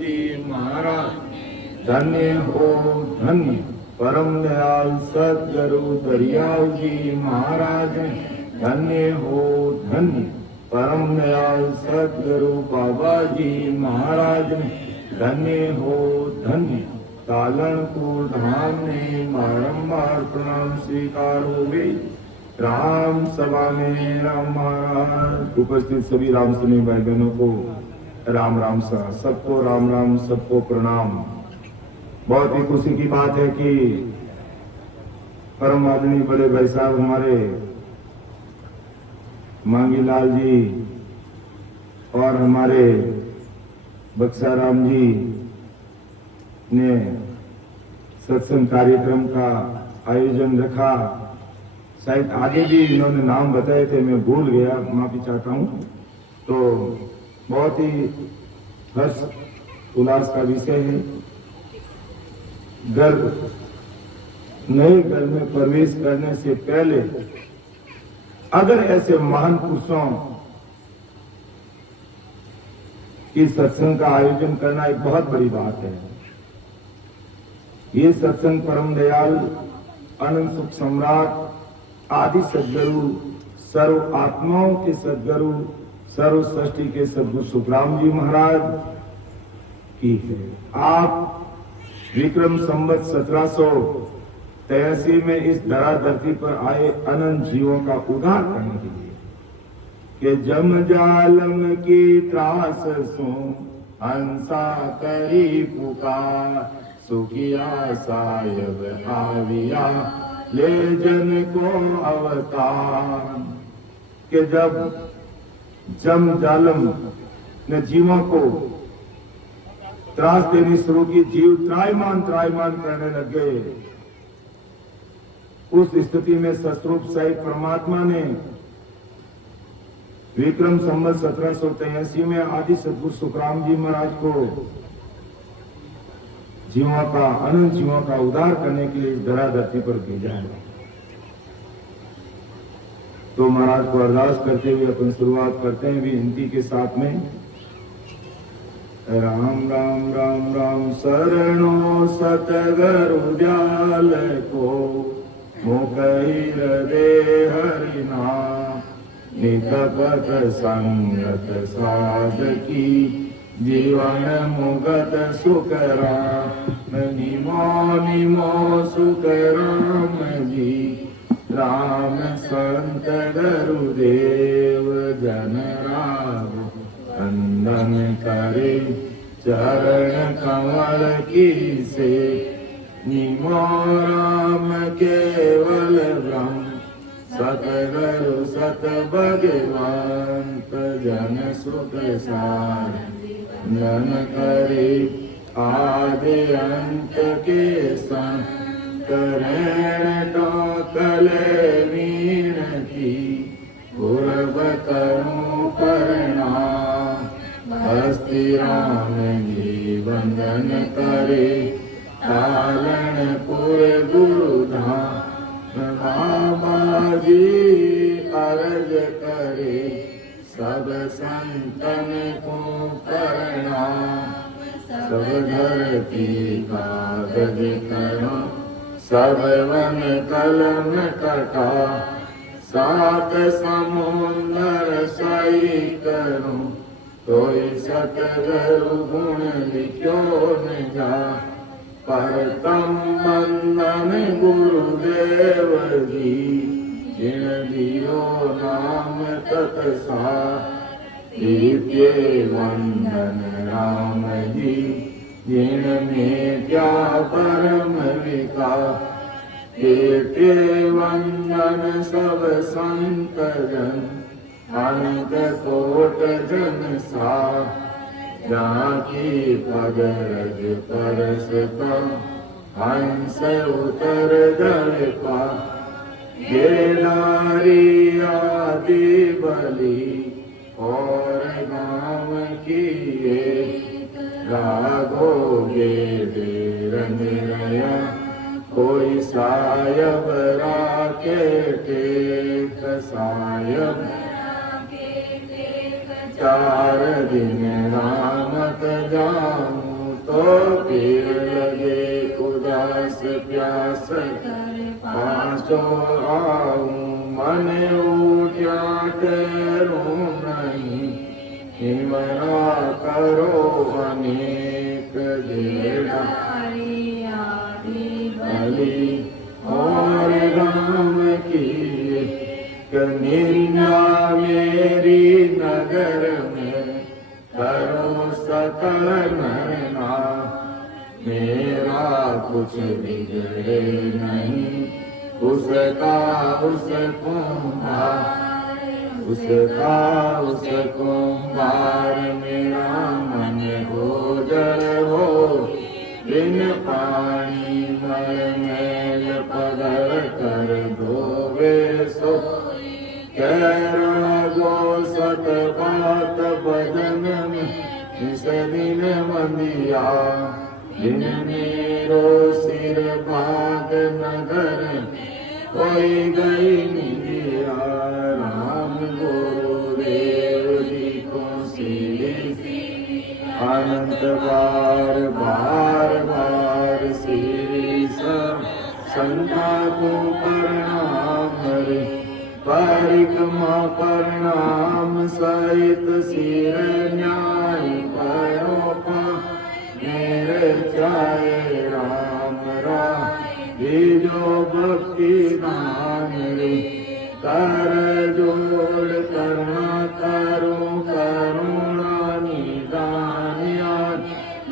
जी महाराज धन्य हो धन्य। परम दयाल सतगुरु दरियाव जी महाराज धन्य हो धन्य। परम दयाल सतगुरु बाबा जी महाराज धन्य हो धन्य। सालनपुर धाम में बारंबार प्रणाम स्वीकार हो गई। राम सभा में राम महाराज उपस्थित सभी राम सुनी भाई बहनों को राम राम सा, सबको राम राम, सबको प्रणाम। बहुत ही खुशी की बात है कि परम आदरणीय बड़े भाई साहब हमारे मांगीलाल जी और हमारे बक्साराम जी ने सत्संग कार्यक्रम का आयोजन रखा। शायद आगे भी इन्होंने नाम बताए थे, मैं भूल गया, माफी चाहता हूँ। तो बहुत ही हर्ष उल्लास का विषय है। नए घर में प्रवेश करने से पहले अगर ऐसे महान पुरुषों की सत्संग का आयोजन करना एक बहुत बड़ी बात है। ये सत्संग परम दयाल अनंत सुख सम्राट आदि सदगुरु सर्व आत्माओं के सदगुरु सर्व सृष्टि के सदगुरु सुखराम जी महाराज की है। आप विक्रम संवत 1783 में इस धरा धरती पर आए अनंत जीवों का उद्धार करने के लिए कि जम जालम की त्रास सो हंसा करी पुकार सुखिया सायब आविया ले जन को अवतार। कि जब जम जालम ने जीवों को त्रास देनी शुरू की, जीव त्रायमान करने लग गए। उस स्थिति में सस्वरूप सहित परमात्मा ने विक्रम संवत 1783 में आदि सदगुरु सुखराम जी महाराज को जीवों का अनंत जीवों का उद्धार करने के लिए इस धरा धरती पर भेजा है। तो महाराज को अरदास करते हुए अपन शुरुआत करते हैं विनती के साथ में। राम राम राम राम शरणो सतगुरु दयाल को मुकहि हृदय हरि नाम निकपट संगत साधकी जीवन मुगत सुख राम निमो निमो सुख राम जी। राम संत गुरुदेव जन राम वंदन करे चरण कमल की से निमो राम केवल ब्रह्म सतगुरु सत भगवंत जन सुख सार जन करे आदि अंत के संग करेण टोकल वीणती पूर्व करूं प्रणाम हस्ति राम जी वंदन करे पालनपुर गुरुधाम बाबा जी अर्ज करे सब संतन को प्रणाम सब धरती कागज करो सब वन कलम कटा सात समुंदर सही करूं कोई सतगुरु गुण लिखो न जा परतम बंदन गुरुदेव जी जिन दियो नाम तत्सा प्रीत्य वंदन राम जी जिन में क्या परम विकार प्रीत्य वंदन सब संत जन अनंत कोट जन सा जाकी पद रज परसता हंस उतर जल पा गेलारी आदि बलि और नाम किए राघोगे रंग रया कोई सायब राके टेक सायब 4 दिन राम मत जाऊं तो फिर लगे उदास प्यास पाछो आऊं मन उठ्या ठहरूं नहीं हिमरा करो अनेक जेड़ा भली और राम की निंदा मेरी नगर में करो सकल मरना मेरा कुछ बिगड़े नहीं उसका उसको कुम्हार मेरा मन ओझल हो बिन पानी मैल पदर कर धोवे सो कह गो सत बात बदन में इस दिन मंदिया दिन मेरो सिर भाग नगर कोई गई निंदिया राम गुरुदेव जी को श्री अनंत बार बार बार श्री संता को प्रणाम रे परिक्रमा प्रणाम सहित सिर न्याय करो मेरे चाहे राम जो भक्ति दान रे कर जोड़ करना करो करुणा निदान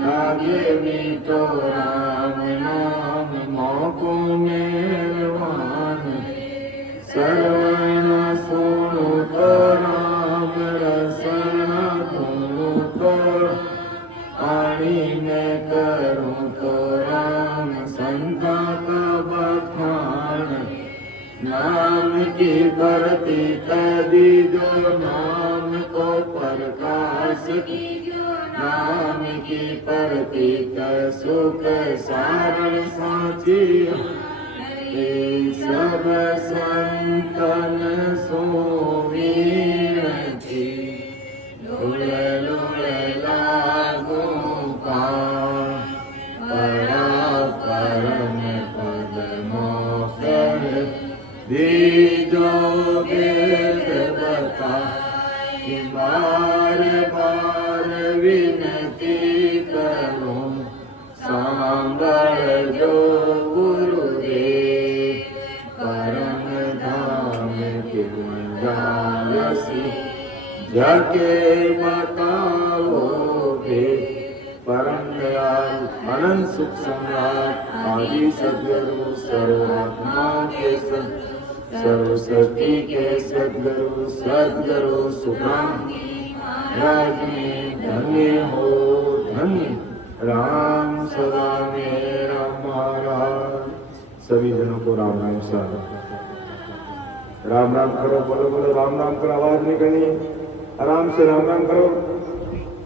लागे भी तो राम नाम मोको मेलवान सर्वण सुनो तो राम रसना धुनो तो आनी में करूं तो राम संता का बखान नाम की करती कदी जो नाम को प्रकाश नाम की प्रतीक सुख सारण साची सब संतन सोवीण की लुले लुले लागू परा परम पद मोक्ष दीजो वेद बता कि बार बार विनती करूं सांभल जो गुरुदेव परम धाम के जालसी जाके बताओगे परम दयाल अनंत सुख सम्राट आदि सद्गुरु सर्वात्मा के सर्वशक्ति के सद्गुरु सुखराम राज में धन्य हो धन्य राम सदा मेरा महाराज। सभी जनों को राम राम साहब राम राम करो बोलो बोलो राम राम करो आवाज नहीं करनी आराम से राम राम करो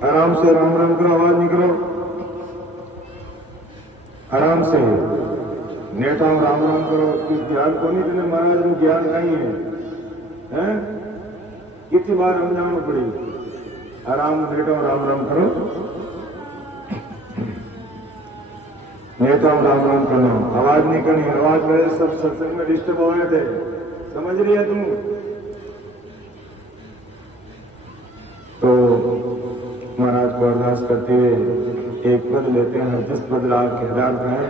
आराम से राम राम करो आवाज नहीं करो आराम से नेता राम राम करो कुछ ज्ञान को नहीं तेने महाराज में ज्ञान नहीं है कितनी बार हम जाना पड़ी आराम नेता राम राम करो नेता राम राम करना आवाज नहीं करनी आवाज मेरे सब सत्संग में डिस्टर्ब हो गए थे समझ रही है तुम तो महाराज को अरदास करते हुए एक पद लेते हैं जिस पद राग के हृदय है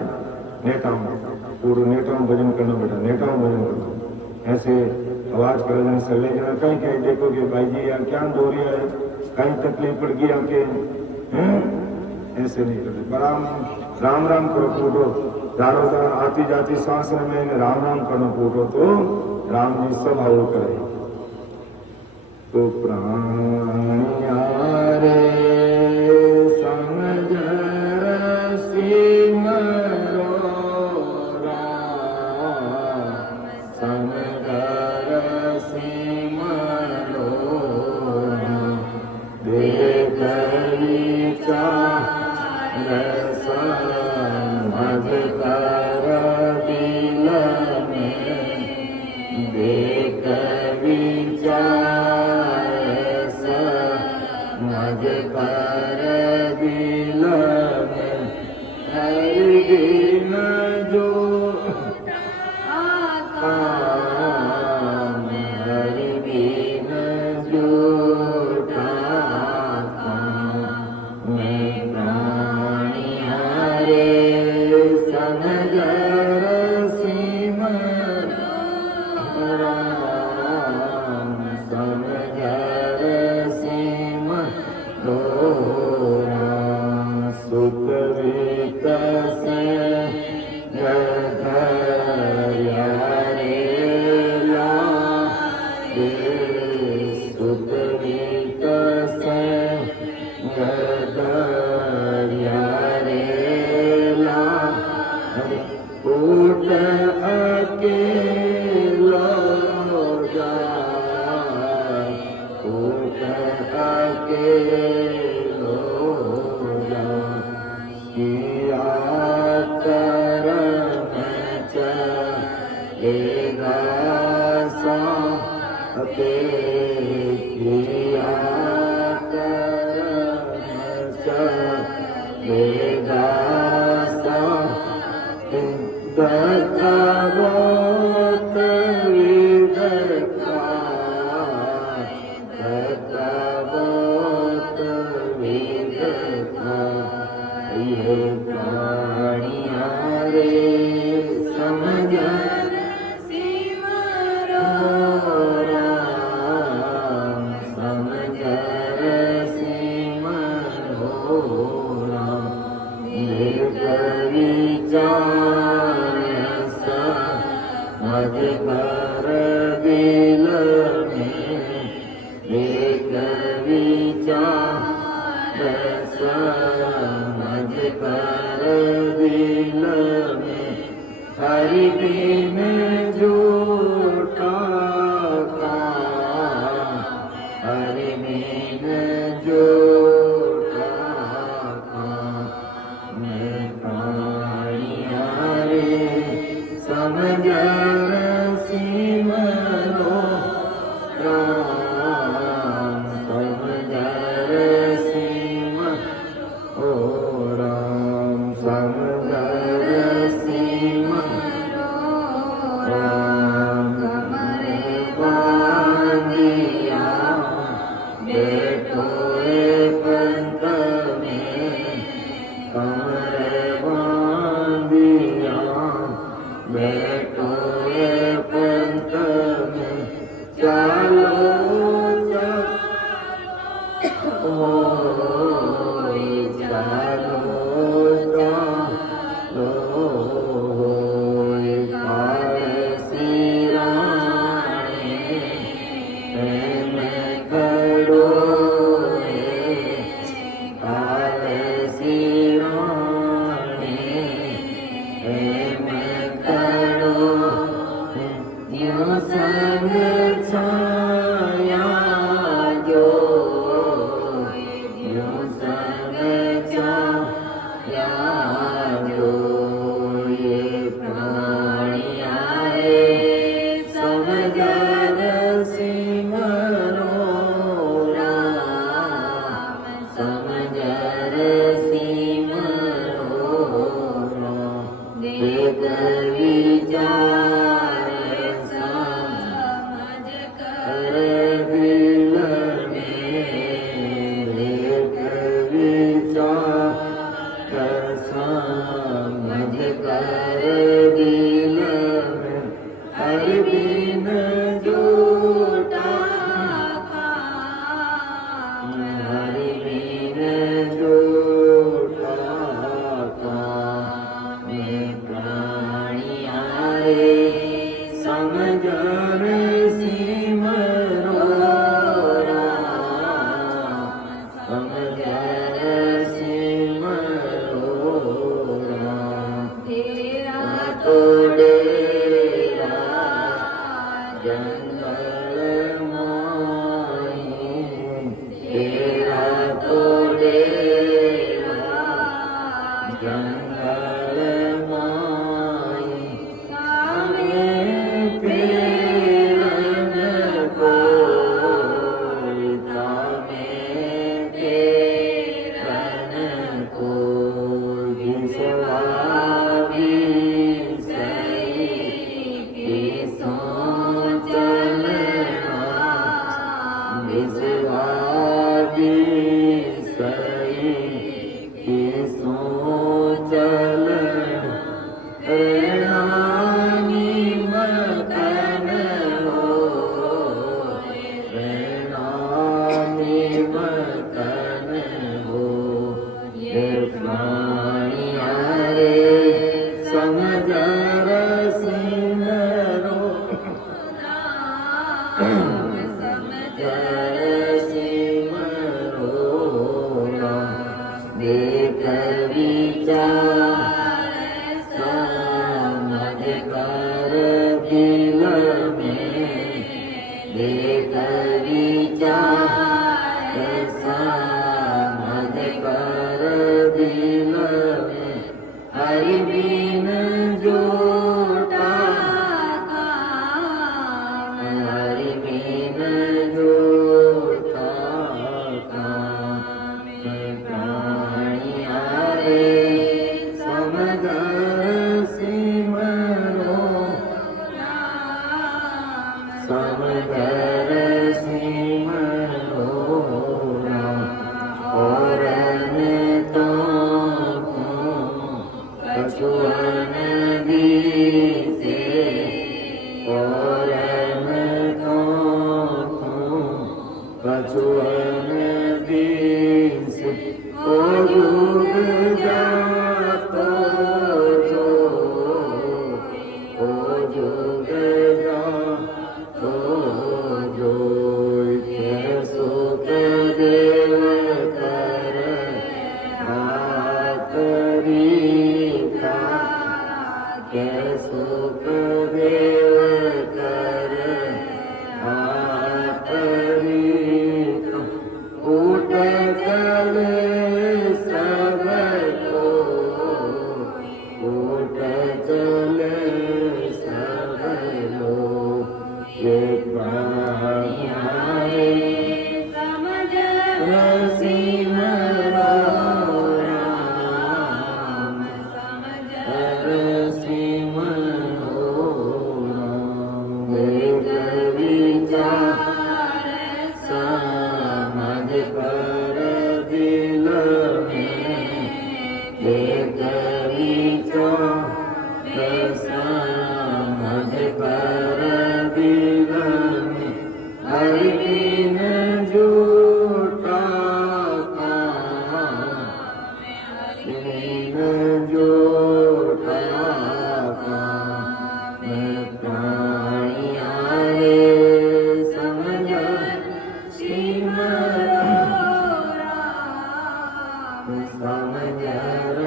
नेताओं पूर्व नेताओं भजन करना बेटा नेताओं भजन करना ऐसे आवाज कर सले जना कहीं कहीं देखोगे भाई जी यहाँ क्या हो रही है कहीं तकलीफ पड़ गई आके ऐसे नहीं करते बराम राम राम करो फूटो दारो दार आती जाती सांस में राम राम करना फूटो तो राम जी सब आओ करे तो प्राणिया रे समझ सिमरो राम समझ सिमरो देख विचार समझ कर दिल में देख विचार सुत विकसे गधर्या रे लागे सुत विकसे गधर्या रे लागे ऊट अकेलो जाए ऊट अकेलो जाए किया करम चलेगा साथे किया करम चलेगा साथे दत्ता बहुत विदता दत्ता बहुत विदता ये प्राणियाँ रे समझ राम समझ सिमरो राम देख विचार समझ कर दिल में देख विचार समझ कर दिल में हरि बिन झूठा काम हरि बिन झूठा काम मैं प्राणियाँ रे समझ सिमरो राम समझ सिमरो राम समझ सिमरो राम कमरे बांधिया बैठो पंथ में कमरे बांधिया बैठो पंथ में चलो चलो चलो संग छाया जो संग छाया जो ये प्राणियाँ रे समझ सिमरो राम समझ सिमरो राम देख विचार समझ कर दिल में हरि बिन झूठा काम हरि बिन झूठा काम प्राणियाँ रे समझ सिमरो राम समझ तोड़ेरा जंगल माही तेरा तोड़ेरा जंगल माही कामे पेरन को कामे पेरन को विश्वा प्राणिया रे समझर सिमरो समझर सिमरो देख विचार समझ कर दिल में देख विचार समझ कर दिल में हरि बिन जोटा काम हरि बिन जोटा काम प्राणिया रे समझर सिमरो समझर सिमरो और तो कछुअन दिसे और तो कछुअन दिसे ओ युग जातो जो ओ युग जातो जो के सुख देव कर आतरीता के सुख देव कर आतरीता उठ चले सब को उठ चले सब लोग ये प्राणिया रे समझर सिमरो राम समझर सिमरो राम देख विचार समझ कर दिल में देख विचार समझ कर दिल में हरि बिन जोटा काम बिन जोटा काम प्राणिया रे समझर सिमरो समझर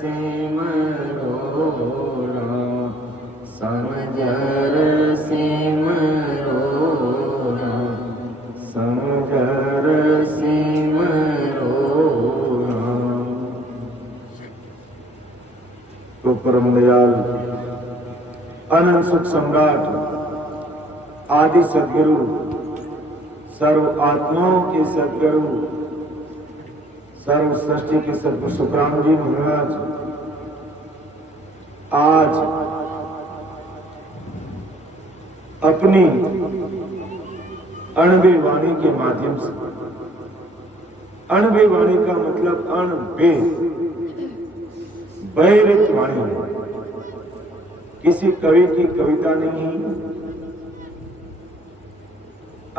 सिमरो समझर सिमरो समझर सिमरो तो परम दयाल अनंत सुख सम्राट आदि सदगुरु सर्व आत्माओं के सदगुरु सर्व सृष्टि के सदगुरु सुखराम जी महाराज आज अपनी अणबे वाणी के माध्यम से, अणबे वाणी का मतलब अणबे बहिरित वाणी है, किसी कवि की कविता नहीं है,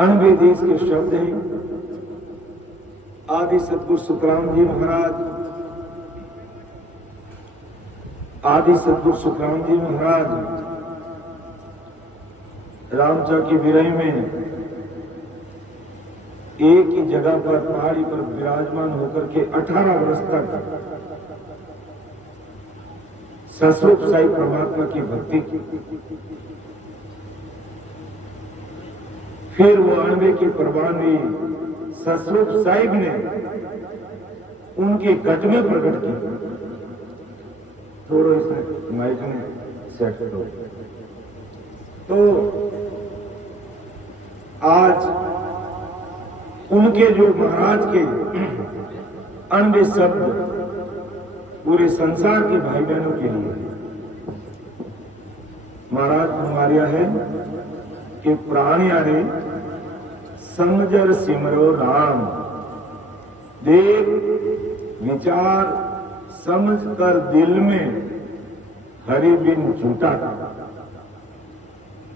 अणबे देश के शब्द हैं। आदि सतगुरु सुखराम जी महाराज आदि सतगुरु सुखराम जी महाराज रामचौकी विरही में एक ही जगह पर पहाड़ी पर विराजमान होकर के 18 वर्ष तक सस्वरूप साई परमात्मा की भक्ति की। फिर वो अणबे की परवानगी सस्वरूप साहिब ने उनके गज में प्रकट की। थोड़ा इसमें माइक में सेट करो। तो आज उनके जो महाराज के अणबे शब्द पूरे संसार के भाई बहनों के लिए महाराज तुम्हारिया है कि प्राणिया रे समझर सिमरो राम देख विचार समझ कर दिल में हरि बिन झूठा।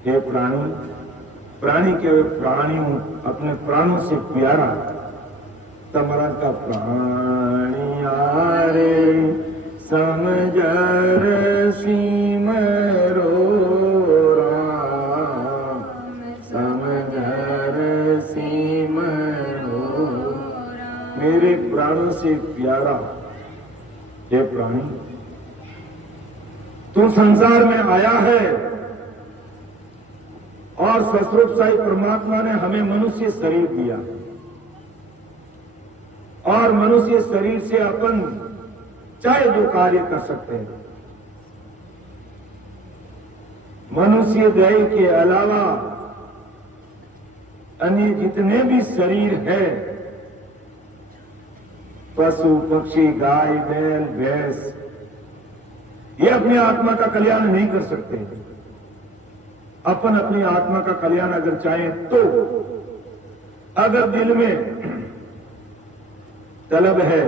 हे प्राणी, प्राणी के प्राणी हूं, अपने प्राणों से प्यारा तमरा का प्राणिया रे हे प्राणी, तू संसार में आया है और सस्वरूप साई परमात्मा ने हमें मनुष्य शरीर दिया और मनुष्य शरीर से अपन चाहे जो कार्य कर सकते हैं। मनुष्य देह के अलावा अन्य जितने भी शरीर है, पशु पक्षी गाय बैल भैंस, ये अपनी आत्मा का कल्याण नहीं कर सकते। अपन अपनी आत्मा का कल्याण अगर चाहें तो अगर दिल में तलब है,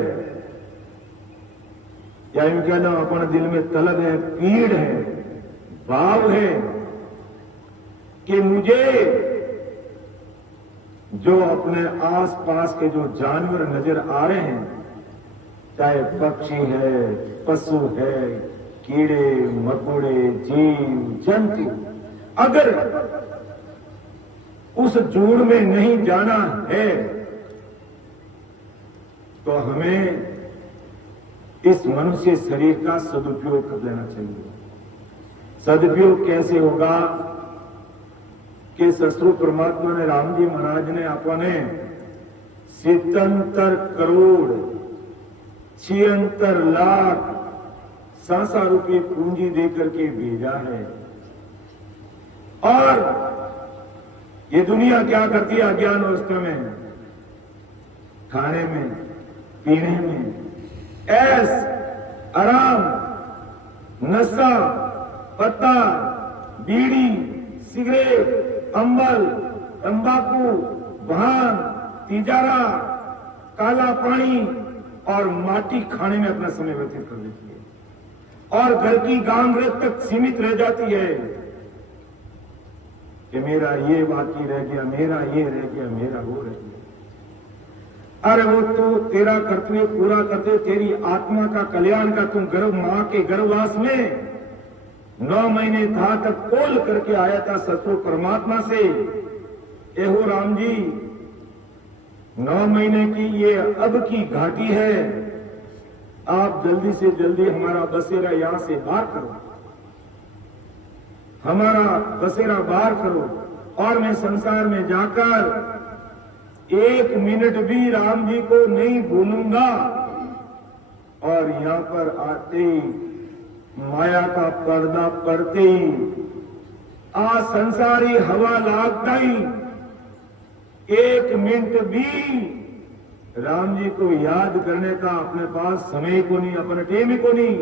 या यूं कह लो अपने दिल में तलब है, पीड़ है, भाव है कि मुझे जो अपने आसपास के जो जानवर नजर आ रहे हैं, चाहे पक्षी है, पशु है, कीड़े मकोड़े, जीव जंतु, अगर उस जोड़ में नहीं जाना है तो हमें इस मनुष्य शरीर का सदुपयोग कर लेना चाहिए। सदुपयोग कैसे होगा कि सस्वरूप परमात्मा ने, राम जी महाराज ने अपने 77 करोड़ 76 लाख सांसा रूपी पूंजी देकर के भेजा है। और ये दुनिया क्या करती है अज्ञान अवस्था में? खाने में, पीने में, ऐश आराम, नशा, पत्ता, बीड़ी, सिगरेट, अंबल, तंबाकू, भांग, तिजारा, काला पानी और माटी खाने में अपना समय व्यतीत कर देती है और घर की गांव तक सीमित रह जाती है कि मेरा ये बाकी रह गया, मेरा ये रह गया, मेरा वो रह गया। अरे वो तो तेरा कर्तव्य पूरा करते, तेरी आत्मा का कल्याण का तुम गर्भ मां के गर्भवास में 9 महीने था तक कोल करके आया था सतगुरु परमात्मा से। एहो राम जी, 9 महीने की ये अब की घाटी है, आप जल्दी से जल्दी हमारा बसेरा यहां से बाहर करो, हमारा बसेरा बाहर करो और मैं संसार में जाकर 1 मिनट भी राम जी को नहीं भूलूंगा। और यहां पर आते ही माया का पर्दा पड़ते ही, आ संसारी हवा लागता ही 1 मिनट भी राम जी को याद करने का अपने पास समय को नहीं, अपने टेम ही को नहीं।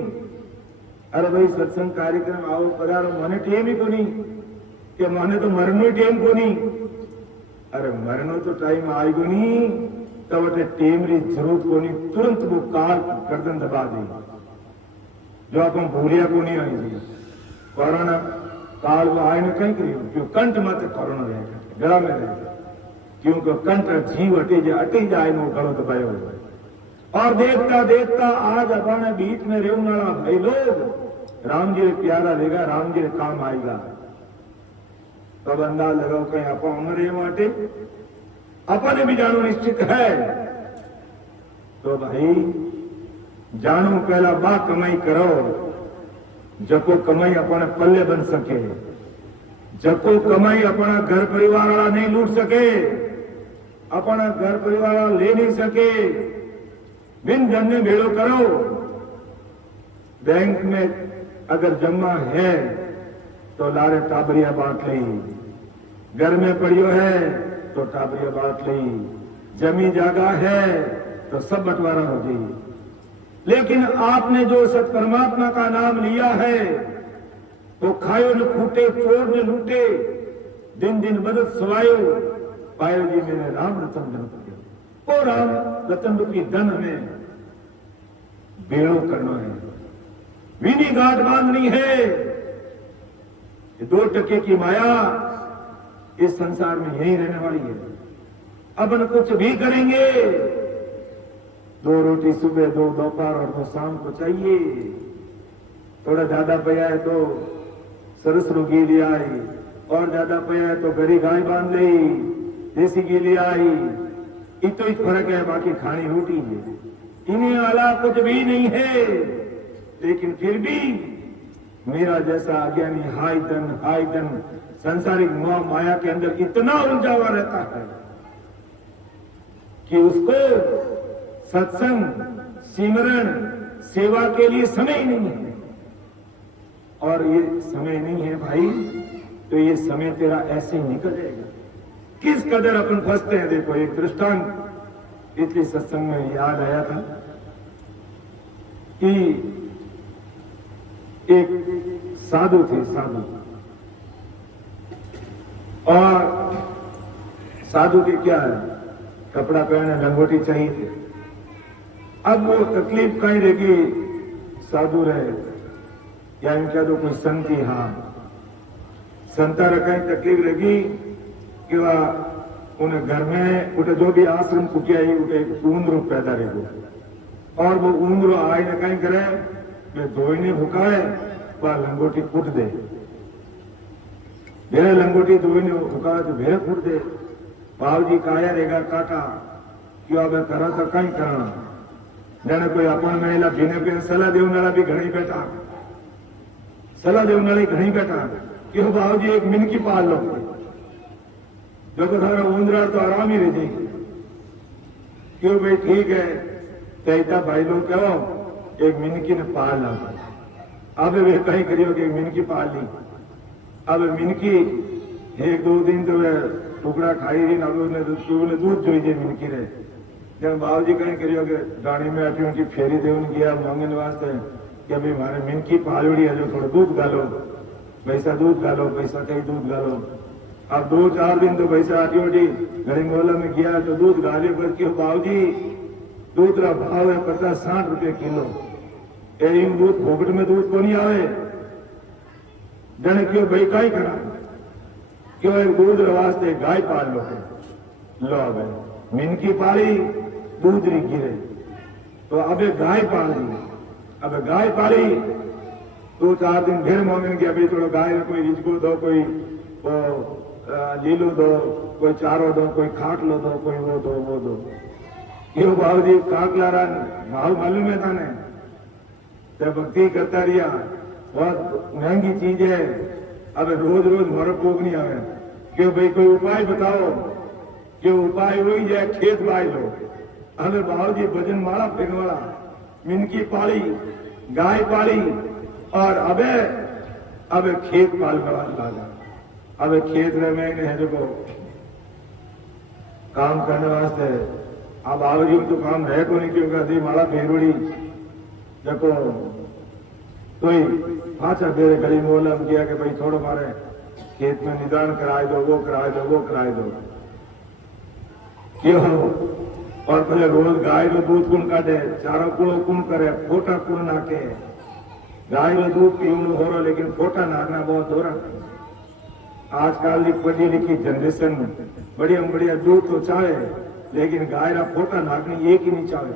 अरे भाई सत्संग कार्यक्रम आओ पधारो, मने टेम ही को नहीं कि मने तो मरनो टेम को नहीं। अरे मरनो तो टाइम आएगो नहीं, तब तो टेम री जरूरत को नहीं, तुरंत वो काल गर्दन दबा देगी जो अपन भूलिया को नहीं आई। कोरोना काल वो आए न कहीं करियो क्यों कंठ मत कोरोना रहेगा, गला में रहेगा, क्योंकि कंठ जीव अटी जाए नो गलो दबायो। और देखता देखता आज अपने बीच में रहने वाला भाई लोग राम जी प्यारा रहेगा, राम जी काम आएगा। तब अंदाज लगाओ कहीं आप अमर माटे अपने भी जानो निश्चित है तो भाई जानो पहला बा कमाई करो, जको कमाई अपने पल्ले बन सके, जको कमाई अपना घर परिवार वाला नहीं लूट सके, अपना घर परिवार वाला ले नहीं सके, बिन जन्ने भेड़ो करो। बैंक में अगर जमा है तो लारे टाबरिया बांट ली, घर में पड़ियो है तो टाबरिया बांट ली, जमी जागा है तो सब बंटवारा हो गई। लेकिन आपने जो सत परमात्मा का नाम लिया है तो खायो न खूटे, चोर न लूटे, दिन दिन बदत सवायो, पायो जी मैंने राम रतन धन दिया। ओ राम रतन रूपी धन हमें बेड़ो करना है, विनी गांठ बांधनी है। 2 टके की माया इस संसार में यही रहने वाली है। अपन कुछ भी करेंगे, 2 रोटी सुबह, 2 दोपहर और 2 शाम को चाहिए। थोड़ा ज्यादा पया है तो सरस घी ले आई, और ज्यादा पया है तो गरी गाय बांध ली, देसी घी ले आई। इतो ही फर्क है, बाकी खानी रोटी है। इन्हें आला कुछ भी नहीं है, लेकिन फिर भी मेरा जैसा अज्ञानी हाय धन सांसारिक मोह माया के अंदर इतना उलझा हुआ रहता है कि उसको सत्संग, सिमरण, सेवा के लिए समय नहीं है। और ये समय नहीं है भाई, तो ये समय तेरा ऐसे ही निकल जाएगा। किस कदर अपन फंसते हैं। देखो एक दृष्टांत इसलिए सत्संग में याद आया था कि एक साधु थे, साधु, और साधु के क्या है, कपड़ा पहने, लंगोटी चाहिए थे। अब वो तकलीफ कहीं रहेगी, साधु रहे या इनका तो कोई संत ही, हाँ संता कहीं तकलीफ रहेगी कि वह उन्हें घर में उठे जो भी आश्रम कुटिया ही उठे उम्र पैदा रहेगी, और वो उम्र आए न कहीं करे वे धोईने हुकाए वह लंगोटी फूट दे, भेरे लंगोटी धोईने हुकाए तो भेरे फूट दे। बाबूजी काया रहेगा काका क्यों अब करा तो कहीं करना जाने कोई अपन महिला भीने पे सलाह देवनारा भी घणी बैठा, सलाह देवनारी घणी बैठा क्यों बाबूजी एक मिनकी पाल लो, जो तो थारा ऊंदरा तो आराम ही रह जाएगी। क्यों भाई ठीक है, तैता भाई लोग कहो एक मिनकी ने पाल ला, अब वे कहीं करियो कि एक मिनकी पाल ली। अब मिनकी एक दो दिन तो वे टुकड़ा खाई रही, अब उन्हें दूध जोईजे मिनकी रहे। जब बाबूजी कहीं करियो कि गाड़ी में अटी उनकी फेरी देवन गया मांगने वास्ते कि अभी हमारे मिनकी पालवड़ी है, जो थोड़ा दूध गालो, पैसा दूध गालो, पैसा कहीं दूध गालो। अब 2-4 दिन तो पैसा आटी उठी घड़ी मोहल्ला में गया तो दूध गाले पर क्यों बाबूजी दूध का भाव है 50-60 रुपये किलो, इन दूध फोकट में दूध को नहीं आवे, जने क्यों भाई का ही करा, क्यों एक दूध वास्ते गाय पाल लो अब मिनकी पाली दूध री गिरे, तो अब गाय पाल दी। अब गाय पाली 2-4 दिन फिर मांगने की अभी थोड़ा गाय कोई रिजको दो, कोई लीलो दो, कोई चारो दो, कोई खाटलो दो, कोई वो दो वो दो। ये बाबूजी काकला भाव मालूम है थाने, जब भक्ति करता रिया बहुत महंगी चीज है। अब रोज रोज मारो भोग नहीं आवे, क्यों भाई कोई उपाय बताओ, क्यों उपाय हो ही जाए खेत बाई लो। अब बाबूजी भजन माला फिरने वाला मिनकी पाली, गाय पाली, और अब खेत पालने वाला लागा। अब खेत में मैंने है जो काम करने वास्ते अब बाबूजी तो काम है को नहीं, क्योंकि माला फेरोड़ी देखो कोई पाचा मेरे गली मोहल्ला में किया कि भाई थोड़ा मारे खेत में निदान कराए दो, वो कराए दो, वो कराए दो, क्यों। और पहले रोज गाय रो दूध कुण काटे, चारों कुड़ो कुण करे, फोटा कुण नाके, गाय रो दूध पीवनु हो रहा, लेकिन फोटा नाकना बहुत हो रहा। आजकल की पढ़ी लिखी जनरेशन बढ़िया दूध तो चाहे, लेकिन गाय रा फोटा नाकनी एक ही नहीं चाहे।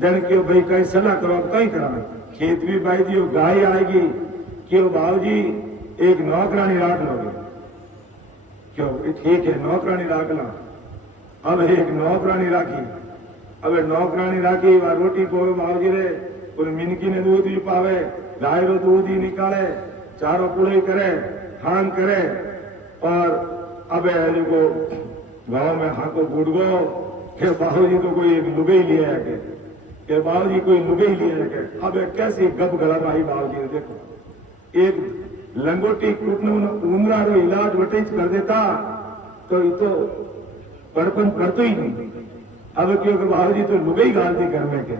जन क्यों भाई कहीं सलाह करो, अब कहीं करा खेत भी बाई दियो, गाय आएगी, क्यों बाबूजी एक नौकरानी राख लोगे, क्यों ठीक है नौकरानी राख ला। अब एक नौकरानी राखी, अब नौकरानी राखी वह रोटी को बाबूजी रे और मिनकी ने दूध भी पावे, गाय रो दूध ही निकाले, चारों पुड़े करे, खान करे, और अब को गांव में हाको गुड़गो, फिर बाबूजी तो कोई एक लुगई लिया है कि बाबूजी कोई लुगई लिया है कि अब कैसी गप गला भाई बाबूजी ने देखो एक लंगोटी टूटने उमरा रो इलाज वटेज कर देता तो ये तो पड़पन करते ही नहीं। अब क्योंकि बाबूजी तो लुगई गाल दी घर में के,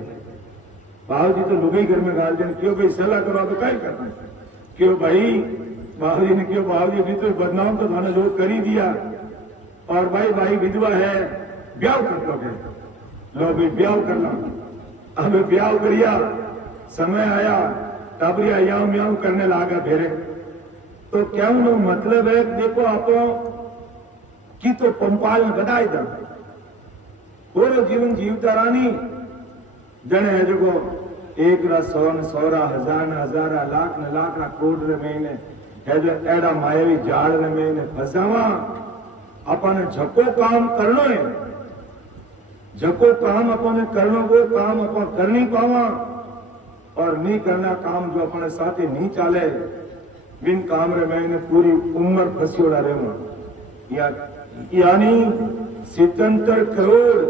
बाबूजी तो लुगई घर में गाल दे, क्यों भाई सलाह करो तो क्या करना है, क्यों भाई बाबूजी ने, क्यों बाबूजी ने तो बदनाम तो थाने लोग कर ही दिया, और भाई विधवा है ब्याह कर दोगे, लो भाई ब्याह करना। अब ब्याह करिया, समय आया टाबरिया याऊ म्याऊ करने लागा फेरे, तो क्या नो मतलब है देखो आपो की तो पंपाल ने बधाई दा पूरा जीवन जीवता रानी जने है जो एक रा 100 हजार लाख न लाख करोड़ रे महीने है जो एड़ा मायावी जाड़ रे महीने फसावा अपन झको काम करनो है, जको काम अपने करना वो काम अपन कर नहीं पावा और नहीं करना काम जो अपने साथे नहीं चाले बिन काम रे मैंने पूरी उम्र फंसियोड़ा रहे यानी 77 करोड़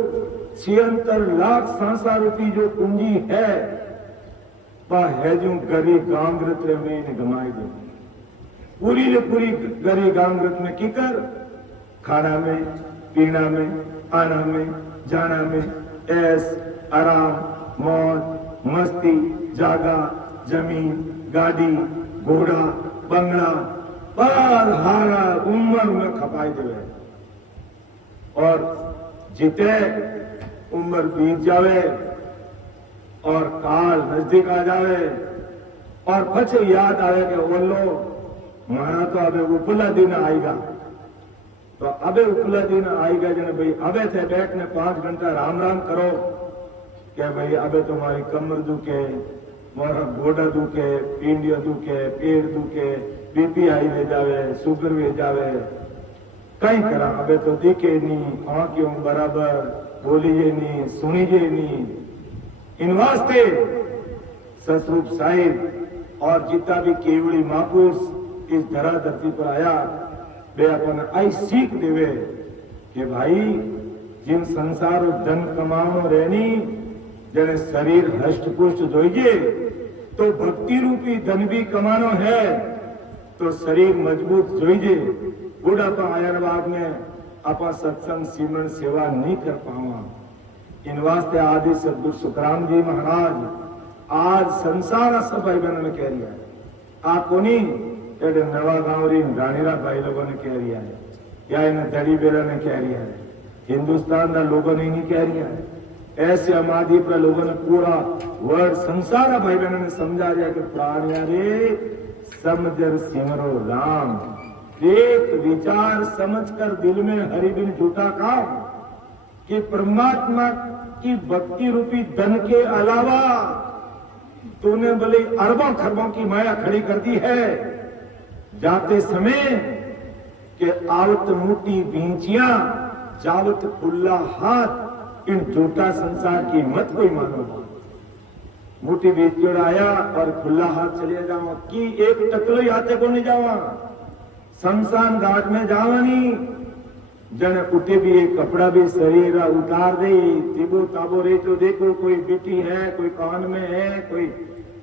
76 लाख संसार रूपी जो पूंजी है वह है जो गरी गांगरत रे मैंने गमाई दो पूरी ने पूरी गरी गांगरत में की कर खाना में पीना में आना में जाना में ऐस आराम मौज मस्ती जागा जमीन गाड़ी घोड़ा बंगला पर हारा उम्र में खपाई दे और जिते उम्र बीत जावे और काल नजदीक आ जावे और पछे याद आवे कि बोलो माना तो अबे उपला दिन आएगा तो अबे उपला दिन आएगा जने भाई अबे थे बैठ ने 5 घंटा राम राम करो क्या भाई अबे तुम्हारी कमर दुखे मारा गोडा दुखे पींडिया दुखे पेट दुखे बीपी हाई ले जावे शुगर वे जावे कई करा अबे तो दिखे नहीं आंखों बराबर बोलीजे नहीं सुनीजे नहीं इन वास्ते ससरूप साहिब और जितना भी केवड़ी महापुरुष इस धरा धरती पर आया वे अपन आई सीख देवे कि भाई जिन संसार धन कमानो रहनी जने शरीर हष्ट पुष्ट जोइजे तो भक्ति रूपी धन भी कमानो है तो शरीर मजबूत जोइजे बुढ़ापा आयर बाद में अपा सत्संग सिमरन सेवा नहीं कर पावा इन वास्ते आदि सदगुरु सुखराम जी महाराज आज संसार सब भाई बहनों ने कह रही है आ कोनी एडे नवा गांवरी रानीरा भाई लोगों ने कह रही है या इन्हें दड़ी बेरा ने कह रही है हिंदुस्तान का लोगों ने नहीं कह रही है ऐसे आमादी पर लोगों ने पूरा वर्ल्ड संसार भाई बहनों ने समझा दिया कि प्राण यारे समझर सिमरो राम एक विचार समझकर दिल में हरि बिन झूठा काम कि परमात्मा की भक्ति रूपी धन के अलावा तूने भले अरबों खरबों की माया खड़ी कर दी है जाते समय के आवत मोटी बींचियां जावत खुला हाथ इन झूठा संसार की मत कोई मानो मोटी बींचियों आया और खुला हाथ चले जावा कि एक टकलो हाथे को नहीं जावा शमशान घाट में जावानी जन उठे भी एक कपड़ा भी शरीर उतार दे तिबो ताबो रे तो देखो कोई बेटी है कोई कान में है कोई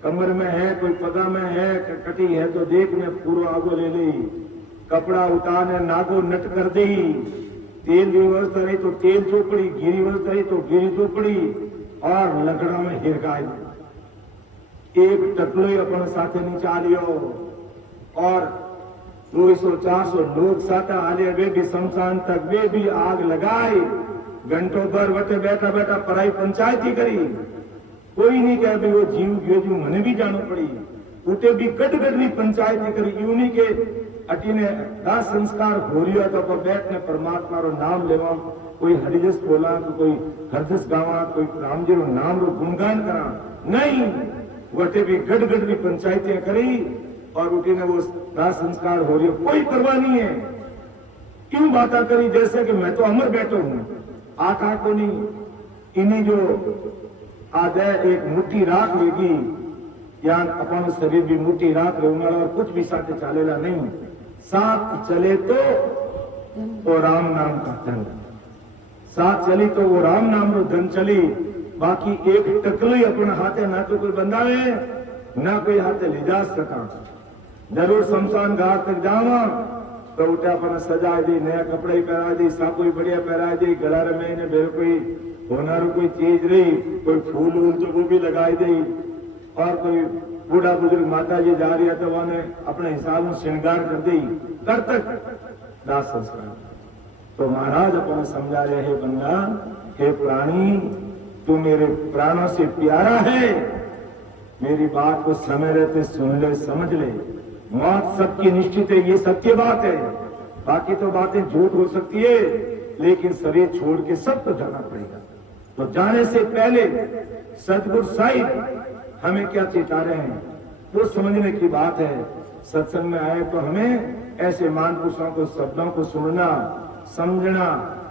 कमर में है कोई पगा में है कटी है तो देख में पूरा आगो ले ली कपड़ा उतारने नागो नट कर दे तेल की व्यवस्था रही तो तेल चोपड़ी गिरी व्यवस्था रही तो गिरी चोपड़ी और लकड़ा में हिरगाई एक टकलो अपन साथे नहीं चालियो और 200-400 लोग साथा आले वे भी शमशान तक वे भी आग लगाए घंटों भर वटे बैठा बैठा पराई पंचायत ही करी कोई नहीं कहे भाई वो जीव गयो जो मने भी जानो पड़ी उठे भी कट भी पंचायत ही करी यूनी के अटीने दास संस्कार हो रियो तो पर बैठने परमात्मा रो नाम लेवा कोई हरिजस बोला तो कोई हरदस गावा कोई राम जी रो नाम रो गुणगान करा नहीं वटे भी गट भी पंचायतें करी और उठीने वो दास संस्कार हो रही कोई परवाह नहीं है क्यों बातें करी जैसे कि मैं तो अमर बैठो हूं आका को नहीं इन्हीं जो आदे एक मुट्ठी राख लेगी या अपन शरीर भी मुट्ठी राख रहूंगा और कुछ भी साथ चलेला नहीं साथ चले तो राम नाम का धन साथ चली तो वो राम नाम रो धन चली बाकी एक टकली अपने हाथे ना तो कोई बंदावे ना कोई हाथे ले जा सका जरूर शमशान घाट तक जावा तो उठा अपना सजा दी नया कपड़े पहरा दी साकोई बढ़िया पहरा दी गला में ने बेर कोई होनारू कोई चीज रही कोई फूल वूल तो वो भी लगाई दी और कोई बूढ़ा बुजुर्ग माता जी जा रही है तो उन्हें अपने हिसाब में श्रृंगार कर दी कर तक दास संस्कार तो महाराज अपने समझा रहे हे बंदा हे प्राणी तू मेरे प्राणों से प्यारा है मेरी बात को समय रहते सुन ले समझ ले मौत सबकी निश्चित है ये सत्य बात है बाकी तो बातें झूठ हो सकती है लेकिन शरीर छोड़ के सब तो जाना पड़ेगा तो जाने से पहले सतगुरु साहिब हमें क्या चेता रहे हैं वो समझने की बात है सत्संग में आए तो हमें ऐसे महान पुरुषों को शब्दों को सुनना समझना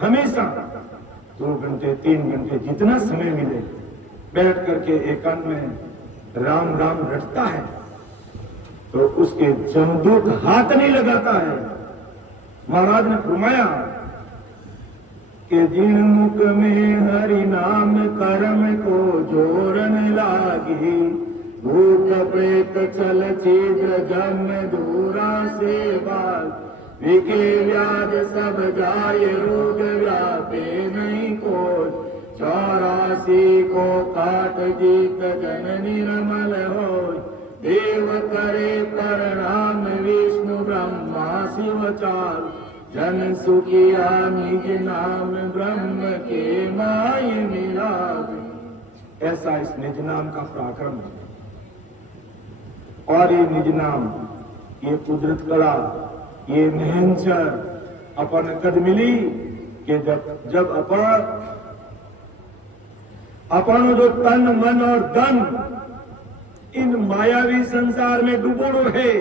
हमेशा 2 घंटे 3 घंटे जितना समय मिले बैठ करके एकांत में राम राम रटता है तो उसके जमदूत हाथ नहीं लगाता है। महाराज ने फरमाया कि जिन मुख में हरि नाम कर्म को जोरन लागी, भूत प्रेत चल छिद्र जम दूरा से बाल, विके व्याध सब जाय रोग व्यापे नहीं कोई, 84 को काट जीत जन निर्मल होय, देव करे प्रणाम विष्णु ब्रह्मा शिव चार, जन सुखिया निज नाम ब्रह्म के माय मिलावे। ऐसा इस निज नाम का पराक्रम है। और ये निज नाम, ये कुदरत कला, ये निहंचर अपन कद मिली कि जब अपन जो तन मन और धन इन मायावी संसार में डूबोड़ो है,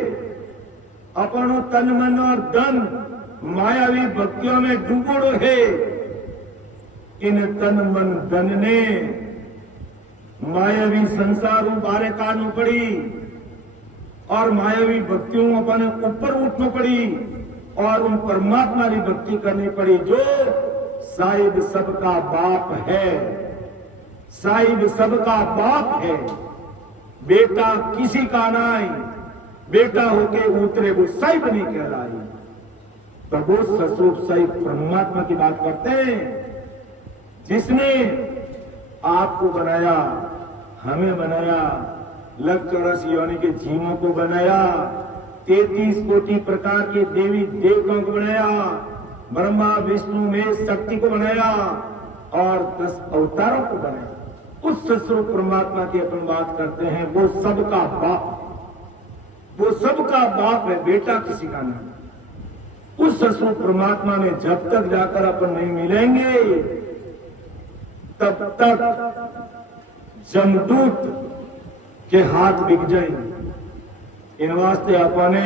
अपनो तन मन और धन मायावी भक्तियों में डूबोड़ो है। इन तन मन धन ने मायावी संसारों बारे काटना पड़ी और मायावी भक्तियों अपने ऊपर उठना पड़ी और उन परमात्मा की भक्ति करनी पड़ी जो साहिब सबका बाप है। साहिब सबका बाप है। बेटा किसी का नहीं, बेटा होके उतरे वो साहिब नहीं कहलाई। तो वो सस्वरूप साहिब परमात्मा की बात करते हैं जिसने आपको बनाया, हमें बनाया, 184 योनि के जीवों को बनाया, 33 कोटि प्रकार के देवी देवताओं को बनाया, ब्रह्मा विष्णु में शक्ति को बनाया और 10 अवतारों को बनाया। उस सस्वरूप परमात्मा की अपन बात करते हैं। वो सबका बाप, वो सबका बाप है, बेटा किसी का नहीं। उस सस्वरूप परमात्मा में जब तक जाकर अपन नहीं मिलेंगे तब तक जमदूत के हाथ बिक जाएंगे। इन वास्ते अपने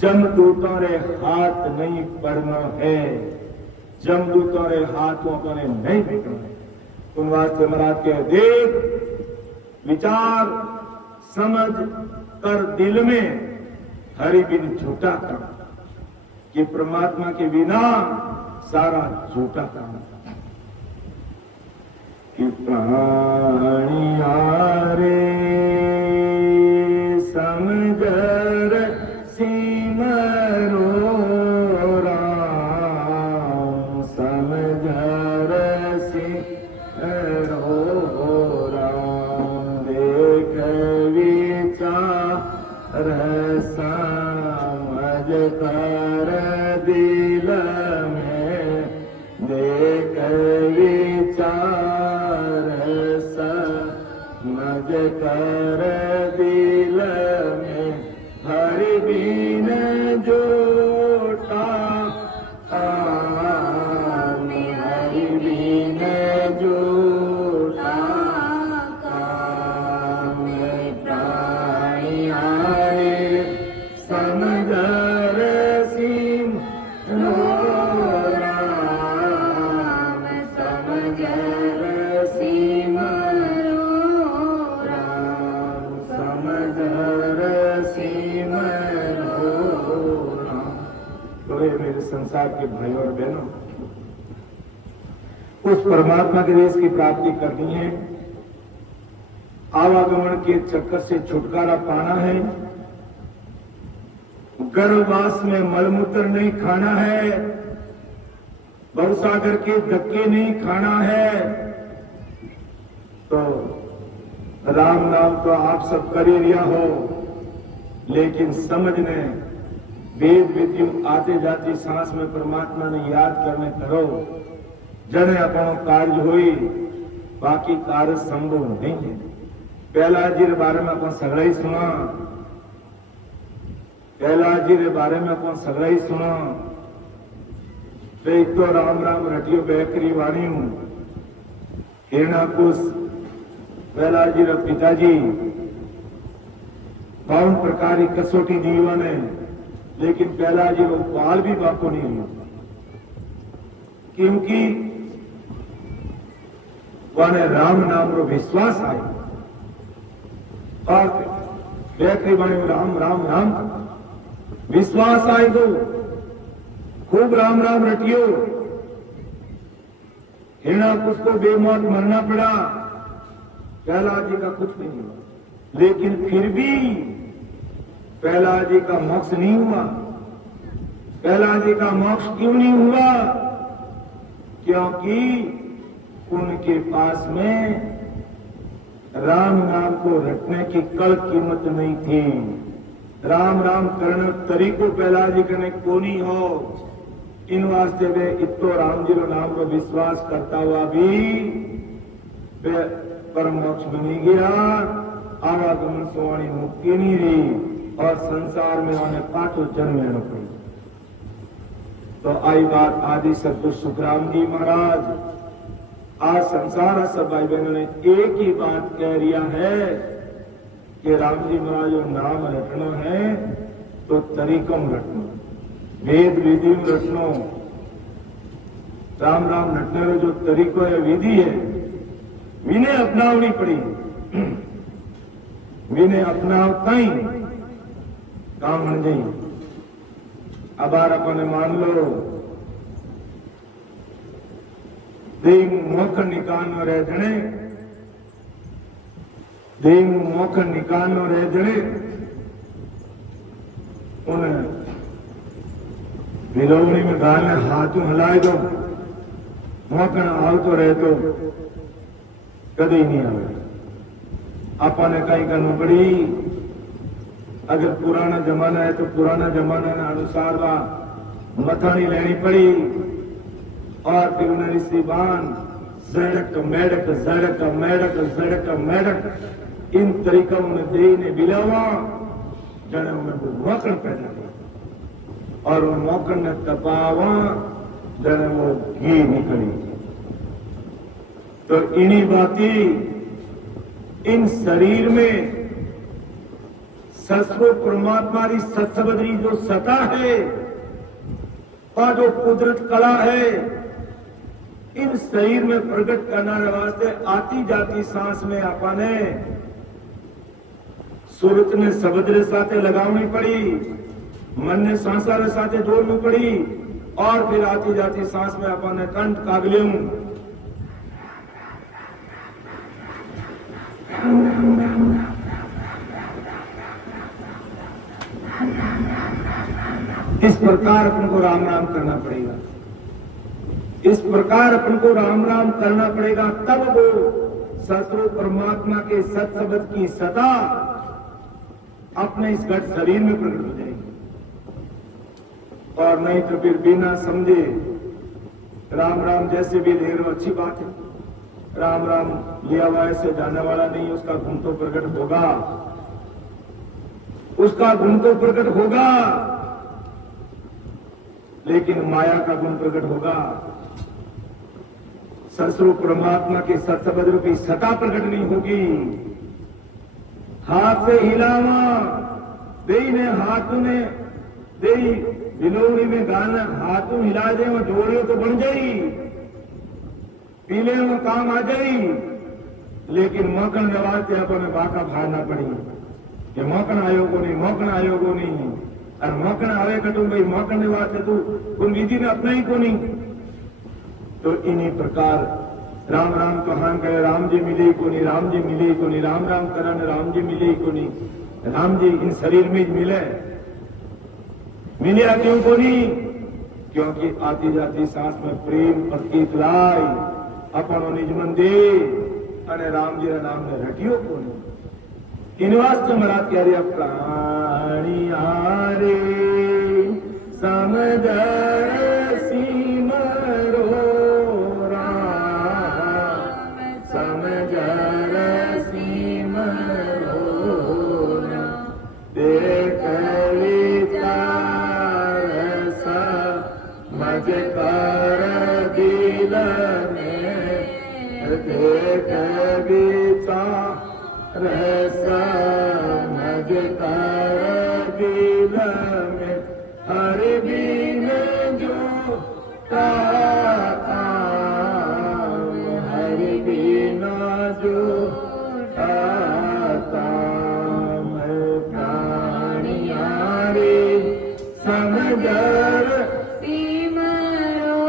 जमदूतों रे हाथ नहीं पड़ना है, जमदूतों रे हाथों अपने नहीं बिकना है। उन वास्ते महाराज के देख विचार समझ कर दिल में हरि बिन झूठा काम, कि परमात्मा के बिना सारा झूठा काम। कि प्राणिया रे समझर सिमरो राम, समझर सिमरो राम, देख विचार समझ कर दिल में, देख विचार समझ कर दिल में, हरि बिन जोटा काम, हरि बिन जोटा काम, प्राणिया रे समझर सिमरो राम, समझर सिमरो राम, समझर सिमरो राम। तो ये मेरे संसार के भाई और बहनों, उस परमात्मा के देश की प्राप्ति करनी है, आवागमन के चक्कर से छुटकारा पाना है, गर्भवास में मलमूत्र नहीं खाना है, भवसागर के धक्के नहीं खाना है। तो राम नाम तो आप सब कर ही लिया हो, लेकिन समझने वेद विद्यु आते जाती सांस में परमात्मा ने याद करने करो, जने अपनो कार्य हुई, बाकी कार्य संभव नहीं है। पहला जी के बारे में अपन सगड़ा ही सुना, पहला जी के बारे में अपन सगड़ा ही सुना। एक तो राम राम रटियो बेकरी वाणी हूं, हिरणाकुश पहला जी रे पिताजी 52 प्रकार की कसौटी जीवन है, लेकिन पहला जी वो पाल भी बापो नहीं हुआ। क्योंकि वाने राम नाम रो विश्वास आयो और बेकरी वाणी राम राम राम विश्वास आए तो खूब राम राम रटियो हिरणा कुछ को बेमौत मरना पड़ा। प्रहलाद जी का कुछ नहीं हुआ, लेकिन फिर भी प्रहलाद जी का मोक्ष नहीं हुआ। प्रहलाद जी का मोक्ष क्यों नहीं हुआ? क्योंकि उनके पास में राम नाम को रटने की कल कीमत नहीं थी। राम राम करने तरीको प्रहलाद जी कने कोनी हो, इन वास्ते वे इतो राम जी रो नाम रो विश्वास करता हुआ भी वे परम मोक्ष बनी गया। आवागमन सोवाणी मुक्ति नहीं रही और संसार में उन्हें पांचों जन्म लेना पड़ी। तो आई बात आदि सतगुरु सुखराम जी महाराज आज संसार सब भाई बहनों ने एक ही बात कह रिया है कि राम जी महाराज जो नाम रटनो है तो तरीकम रटनो, वेद विधि रटनो। राम राम रटने रो जो तरीको है, विधि है, विने अपनावनी पड़ी। विने अपनावता ही काम बन गई। अब अपने मान लो देव मोखन निकालनो रह जने, देव मोखन निकालनो रह जने उन्हें विलोवनी में गालने हाथों हिलाए दो, मोखन आओ तो रह तो कभी नहीं आवे। आपने कहीं करना पड़ी। अगर पुराना जमाना है तो पुराना जमाना के अनुसार वा मथानी लेनी पड़ी और फिर उन्हें ऋषिबान जड़क मेढक जड़क मेढक जड़क मेढक इन तरीका उन्हें दे ने बिलावा जन्म में वो मौकन पैदा किया और वो मौकन ने तपावा जन्म वो घी निकली। तो इन्हीं बाती इन शरीर में ससुर परमात्मा की सत्सबदरी जो सता है और जो कुदरत कला है इन शरीर में प्रकट करने वास्ते आती जाती सांस में आपने सूरत ने सबदरे साथे लगावनी पड़ी, मन ने सांसा रे साथे जोड़नी पड़ी और फिर आती जाती सांस में आपने कंठ कागलियों इस प्रकार अपन को राम राम करना पड़ेगा। इस प्रकार अपन को राम राम करना पड़ेगा, तब वो ससुर परमात्मा के सत शब्द की सता अपने इस घट शरीर में प्रकट हो जाएगी। और नहीं तो फिर बिना समझे राम राम जैसे भी ले रहे हो अच्छी बात है, राम राम लिया हुआ ऐसे जाने वाला नहीं, उसका गुण तो प्रकट होगा, उसका गुण तो प्रकट होगा, लेकिन माया का गुण प्रकट होगा। ससुर परमात्मा के सत्सबद रूपी सता प्रकट नहीं होगी। हाथ से हिलावा देई ने हाथों ने देई बिलोड़ी में गाना हाथों हिला दे और जोड़ियों तो बन जाई, पीले में काम आ जाई, लेकिन मौकन व्यवहार अपने बाका भाड़ना पड़ी कि मौकन आयोगो नहीं, मौकन आयोगो नहीं, और मौकन आवे कटू भाई मौकन निवास तू उन विधि ने अपना ही को नहीं। तो इन्हीं प्रकार राम राम कहान करे राम जी मिले को नहीं, राम जी मिले को नहीं, राम राम करन राम जी मिले को नहीं, राम जी इन शरीर में मिले मिले क्यों को नहीं? क्योंकि आती जाती सांस में प्रेम प्रतीत लाई अपन निज मन दे अने राम जी नाम ने रटियो को नहीं। इन वास्ते महाराज कह रहे प्राणी आरे समदर सीमरो राम, समदर सीमरो राम, देख विचार समझ कर दिल में, देख विचार समझ कर दिल में, हर बीन जो का समझर सिमरो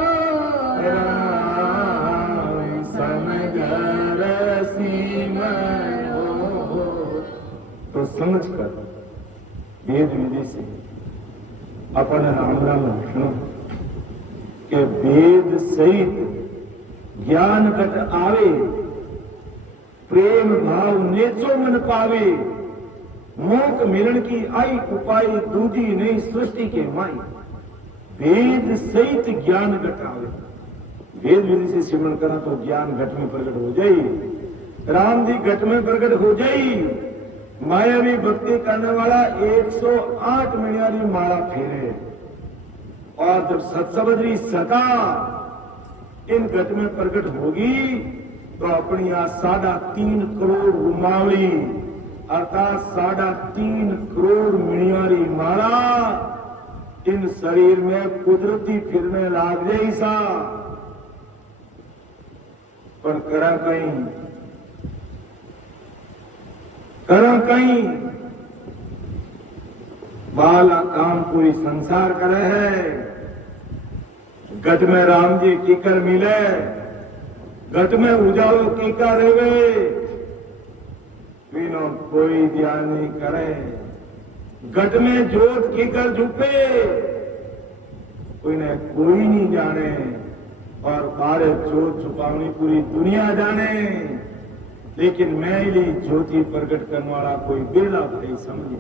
राम समझर सिमरो। तो समझ कर वेद विधि से अपन राम राम लक्षणों के वेद सहित ज्ञान घट आवे, प्रेम भाव नेचो मन पावे, मोक मिलन की आई उपाय दूजी नहीं सृष्टि के माई। वेद सहित ज्ञान घट आवे, वेद विधि से सिमरण करा तो ज्ञान घट में प्रकट हो जाई, राम जी घट में प्रकट हो जाई। मायावी भक्ति करने वाला 108 मणियारी माला फेरे, और जब सत्सबद्री सदा इन घट में प्रकट होगी तो अपनी यहां 3.5 करोड़ रुमावली अर्थात 3.5 करोड़ मणियारी माला इन शरीर में कुदरती फिरने लाग जाई सा। पर करा कहीं बाला काम पूरी संसार करे है। घट में राम जी कीकर मिले, घट में उजालो कीकर रेवे, बिनो कोई ध्यान नहीं करे। घट में जोत कीकर झुपे, उन्हें कोई नहीं जाने, और बारे जोत छुपावनी पूरी दुनिया जाने, लेकिन मैली ज्योति प्रकट करने वाला कोई बिरला भाई समझे।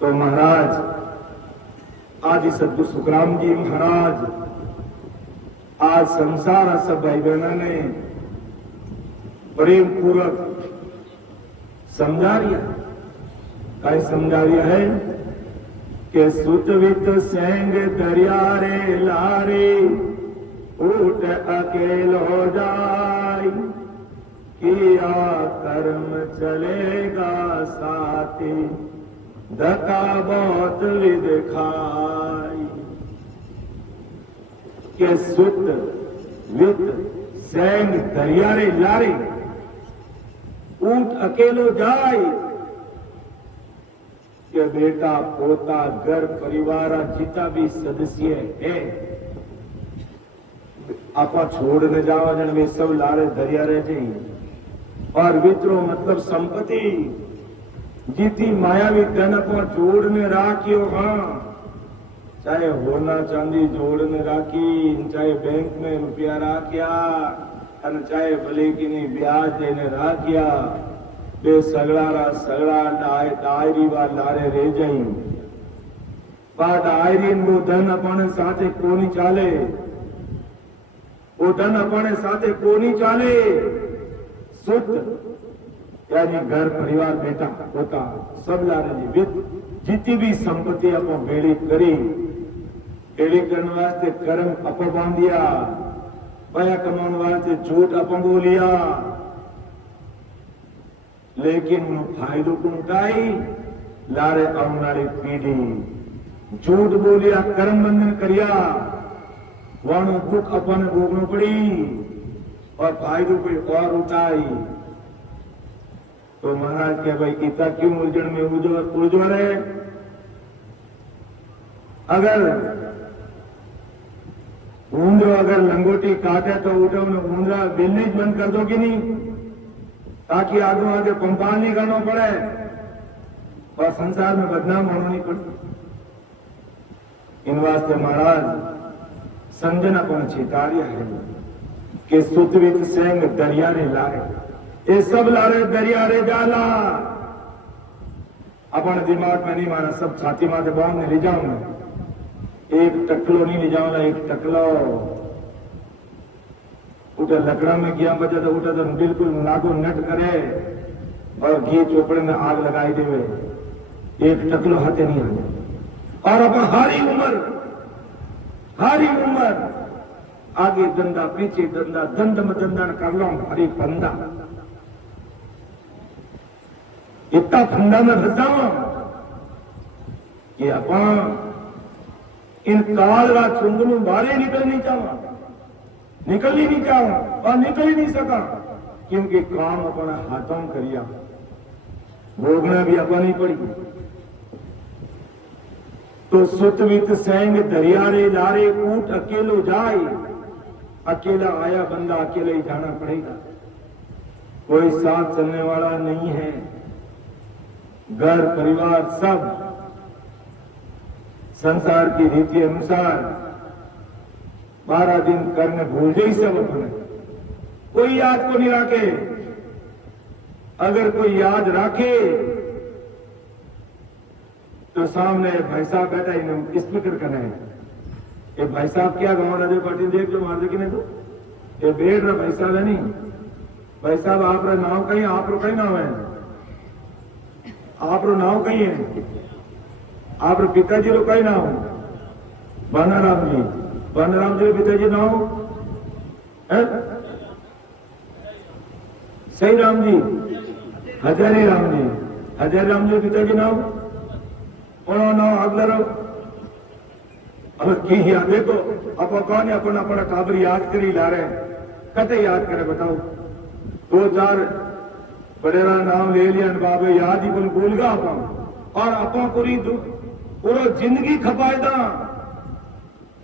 तो महाराज आदि सदगुरु सुखराम जी महाराज आज संसार सब भाई बहनों ने प्रेम पूर्वक समझा रिया, क्या समझा रिया है कि सुत वित सेंग दरिया रे लारे, उठ अकेलो जाय, किया कर्म चलेगा साथी, धका बहुत विध खाई। के सुत वित सेंग दरिया रे लारे, ऊंट अकेलो जाय, के बेटा पोता घर परिवार जितना भी सदस्य है आपा छोड़ने जावा जन वे सब लारे दरिया रह जाए। और वित्रो मतलब संपत्ति जीती मायावी धन को जोड़ने राखियो। हाँ, चाहे होना चांदी जोड़ने राखी, चाहे बैंक में रुपया राख्या, चाहे भले की नहीं ब्याज देने राख्या, वे सगड़ा डायरी वा लारे रह जाई। पर डायरी वो धन अपने साथे कोनी चाले, वो धन अपने साथे कोनी चाले। सुत यानी घर परिवार बेटा पोता सब लारे जितनी भी संपत्ति अपो भेड़ी करी, भेड़ी करने वास्ते कर्म अपो बांधिया, पया कमाने वास्ते झूठ अपो बोलिया, लेकिन फायदो को उठाई लारे आने वाली पीढ़ी झूठ बोलिया, कर्म बंधन करिया, वाणो दुख अपने भोगनो पड़ी और फायदो कोई और उठाई। तो महाराज क्या भाई इतना क्यों उलझन में उलझो रहे? अगर ऊंदरो अगर लंगोटी काटे तो उठो ऊंदरा बिलने बंद कर दो कि नहीं, ताकि आगे पंपाल नहीं करना पड़े और संसार में बदनाम होना नहीं पड़े। इन वास्ते महाराज समझना कौन चेतारिया है कि सुतवित सेंग दरिया रे लारे, ये सब लारे दरिया रे जाला। अपन दिमाग में नहीं माना, सब छाती माथे बांध ले जाऊंगा, एक टकलो नहीं ले जाऊंगा, एक टकलो उठा लकड़ा में गया बचा तो उठा तो बिल्कुल नागो नट करे और घी चोपड़े में आग लगाई देवे, एक टकलो हाथे नहीं आने। और अपन हारी उम्र आगे दंदा पीछे दंदा, दंड में दंदा कर लो हरी फंदा, इतना फंदा में फंसा कि अपन इन काल व चुंगनों बारे निकल ही नहीं चाहा और निकल ही नहीं सका, क्योंकि काम अपना हाथों करिया, भोगना भी अपन ही पड़ी। तो सुतवित सेंग दरियारे लारे ऊंट अकेलो जाए। अकेला आया बंदा अकेले ही जाना पड़ेगा, कोई साथ चलने वाला नहीं है। घर परिवार सब संसार की रीति अनुसार 12 दिन करने भूल गई सब अपने, कोई याद को नहीं रखे। अगर कोई याद रखे तो सामने भाई साहब बैठा ही स्पीकर करना है, ये भाई साहब क्या गाँव राजे पाटिल देख जो मार देखे नहीं तो ये बैठ रहा भाई साहब है नहीं। भाई साहब आप नाव कहीं, आप रो कहीं नाव है, आप रो नाव कहीं है, आप रो पिताजी रो कहीं नाव बानाराम जी, बानाराम जी पिताजी नाव है सही राम जी, हजारी राम जी, हजारी राम जी पिताजी नाव ओनो नाव अगला रो। अब की याद देखो आप कौन अपन अपना काबर याद करी ला रहे, कते याद करे बताओ। 2-4 बड़ेरा नाम ले लिया बाबे याद ही बन भूल गया अपन, और अपन पूरा जिंदगी खपायदा।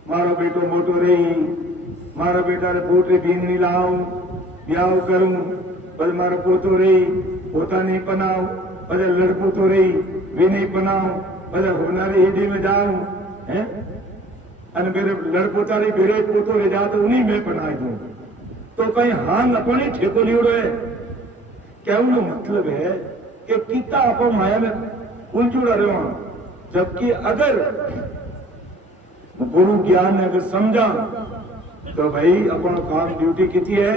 मारो बेटो मोटो रही, मारो बेटा रे पोटे बींदनी लाऊं ब्याह करूं, बल मारो पोतो रही पोता नहीं पनाऊं, बल लड़को तो रही वे नहीं पनाऊं, बल होनारे ईडी में जाऊं है, અને मेरे लड़पोता रे बेरे पोतो ले जा तो उन्हीं में पनाई दूं। तो कहीं हांग अपने ठेको लियोड़ो है। कहने मतलब है कि कितना आप माया में उलझुड़ा रहे हो, जबकि अगर गुरु ज्ञान ने अगर समझा तो भाई अपन काम ड्यूटी कितनी है,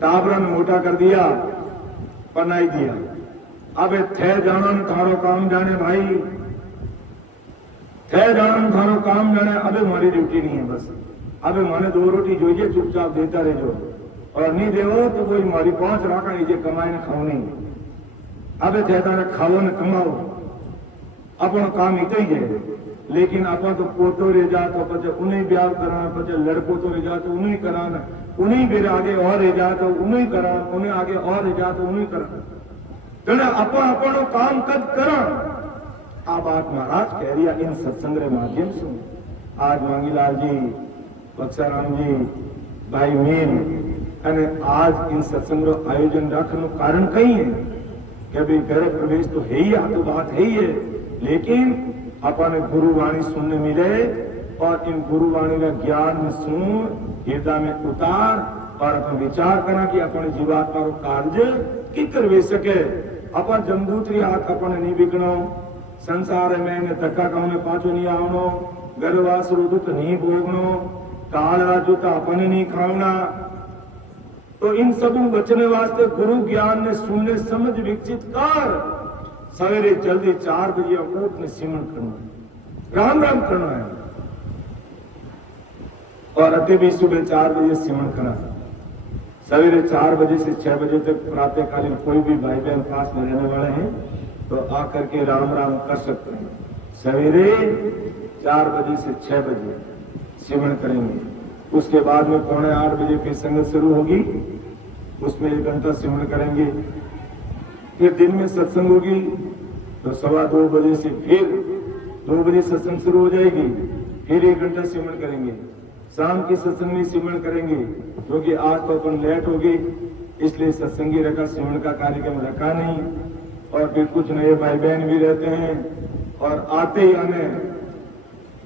टाबरा ने मोटा कर दिया पनाई दिया। अब थे जाना थारो काम जाने भाई, थे जाना थारो काम जाने। अबे मारी ड्यूटी नहीं है, बस अबे माने 2 रोटी जोइए चुपचाप देता रहो, और नहीं देवो तो कोई मारी 5 राखा लीजिए कमाई ने खाओ नहीं। अबे थे तारे खाओ ने कमाओ, अपन काम इतना ही है। लेकिन अपन तो पोतो रह जा तो पचे उन्हें ब्याह करा, पचे लड़को तो रह जा तो उन्हें कराना, उन्हें फिर आगे और रह जा तो उन्हें करा, उन्हें आगे और रह जा तो उन्हें करा। तो अपन अपनो काम कद करा। आ बात महाराज कह रही इन सत्संग के माध्यम से। आज मांगीलाल जी, बक्साराम जी, भाई मीन અને आज इन सत्संग आयोजन रखने कारण कई है कि भाई घर प्रवेश तो है ही, आ तो बात है ही है, लेकिन अपन गुरुवाणी सुनने मिले और इन गुरुवाणी का ज्ञान में सुन हृदय में उतार और अपन विचार करा कि अपने जीवात्मा को कार्य की करवे सके। अपन जमदूतरी हाथ अपन नहीं बिकनो, संसार में धक्का खाने पाछो नहीं आवनो, गर्भवास रुदुत नहीं भोगनो, काल राजुता अपन नहीं खावना। तो इन सब बचने वास्ते गुरु ज्ञान ने सुनने समझ विकसित कर सवेरे जल्दी 4 बजे ऊट ने सिमरण करना है, राम राम करना है, और अति भी सुबह 4 बजे सिमरण करना है। सवेरे 4 बजे से 6 बजे तक प्रातःकालीन कोई भी भाई बहन पास में रहने वाले हैं तो आकर के राम राम कर सकते हैं। सवेरे 4 बजे से 6 बजे सिमरण करेंगे, उसके बाद में 7:45 बजे फिर संगत शुरू होगी, उसमें 1 घंटा सिमरण करेंगे। फिर दिन में सत्संग होगी तो 2:15 बजे से फिर 2 बजे सत्संग शुरू हो जाएगी, फिर 1 घंटा सिमरण करेंगे। शाम की सत्संग में सिमरण करेंगे, क्योंकि आज तो अपन लेट हो गई इसलिए सत्संगी रखा, सिमरण का कार्यक्रम रखा नहीं। और फिर कुछ नए भाई बहन भी रहते हैं और आते ही हमें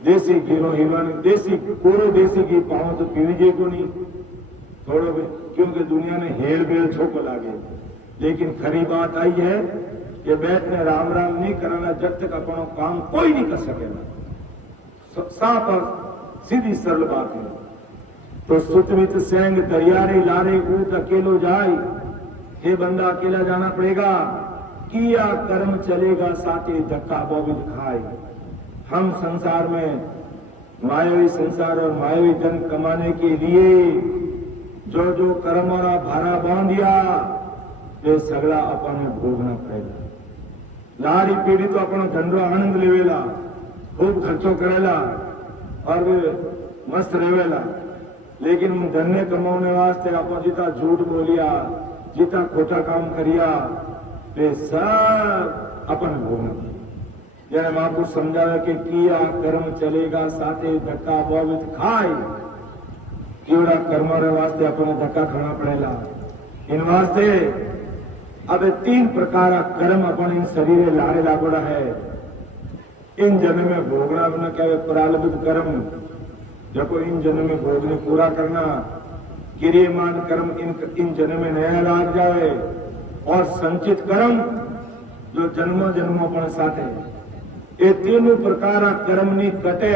देसी घीरो हिरवन देसी पूरो देसी घी पाओ तो पीने को नहीं थोड़ो, क्योंकि दुनिया ने हेल बेल छोको लागे। लेकिन खरी बात आई है कि बैठने राम राम नहीं कराना जब तक अपनो काम कोई नहीं कर सकेगा। साफ और सीधी सरल बात है। तो सुतवित सेंग दरियारे लारे ऊट अकेलो जाए, हे बंदा अकेला जाना पड़ेगा, किया कर्म चलेगा साथे धक्का बोबिल खाए। हम संसार में मायावी संसार और मायावी धन कमाने के लिए जो जो कर्म और भारा बांधिया वे सगड़ा अपन में भोगना पड़ेगा। लारी पीढ़ी तो अपन धंधो आनंद लेवेला, खूब खर्चो करेला और वे मस्त रहेला, लेकिन धन्य कमाने वास्ते अपन जितना झूठ बोलिया, जितना खोटा काम करिया वे सब अपन भोगना। જેને બાપુ સમજાવે કે કિયા કર્મ ચલેગા સાથે ધક્કા બોવિત ખાય કેવડા કર્મોને વાસ્તે આપણને ધક્કા ખાना પડેલા इन वास्ते अब 3 प्रकार का कर्म अपन इन शरीर लाने लागोड़ा है इन जन्म में भोगना अपना क्या प्रारब्ध कर्म जब इन जन्म में भोगने पूरा करना क्रियमान कर्म इन जन्म में नया लाग जाए और संचित कर्म जो जन्मों जन्मों पर साथे ये 3 प्रकार कर्म नहीं कटे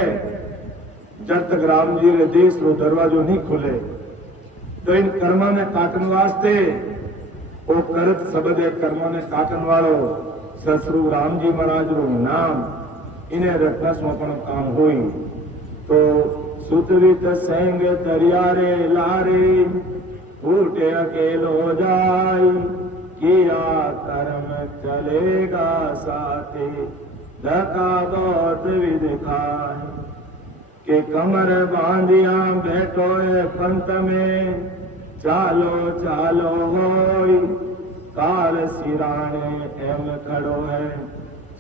जब तक राम जी रे देश रो दरवाजो नहीं खुले तो इन कर्मों ने काटन वास्ते वो करत शब्द कर्मों ने काटन वालों ससुरु राम जी महाराज रो नाम इन्हें रखना समर्पण काम हुई तो सुतवित संग दरियारे लारे फूटे अकेलो जाई किया कर्म चलेगा साथे धक्का बहुत विदिखाए के कमर बांधिया बैठो पंत में चालो चालो होई काल सिराने एम खड़ो है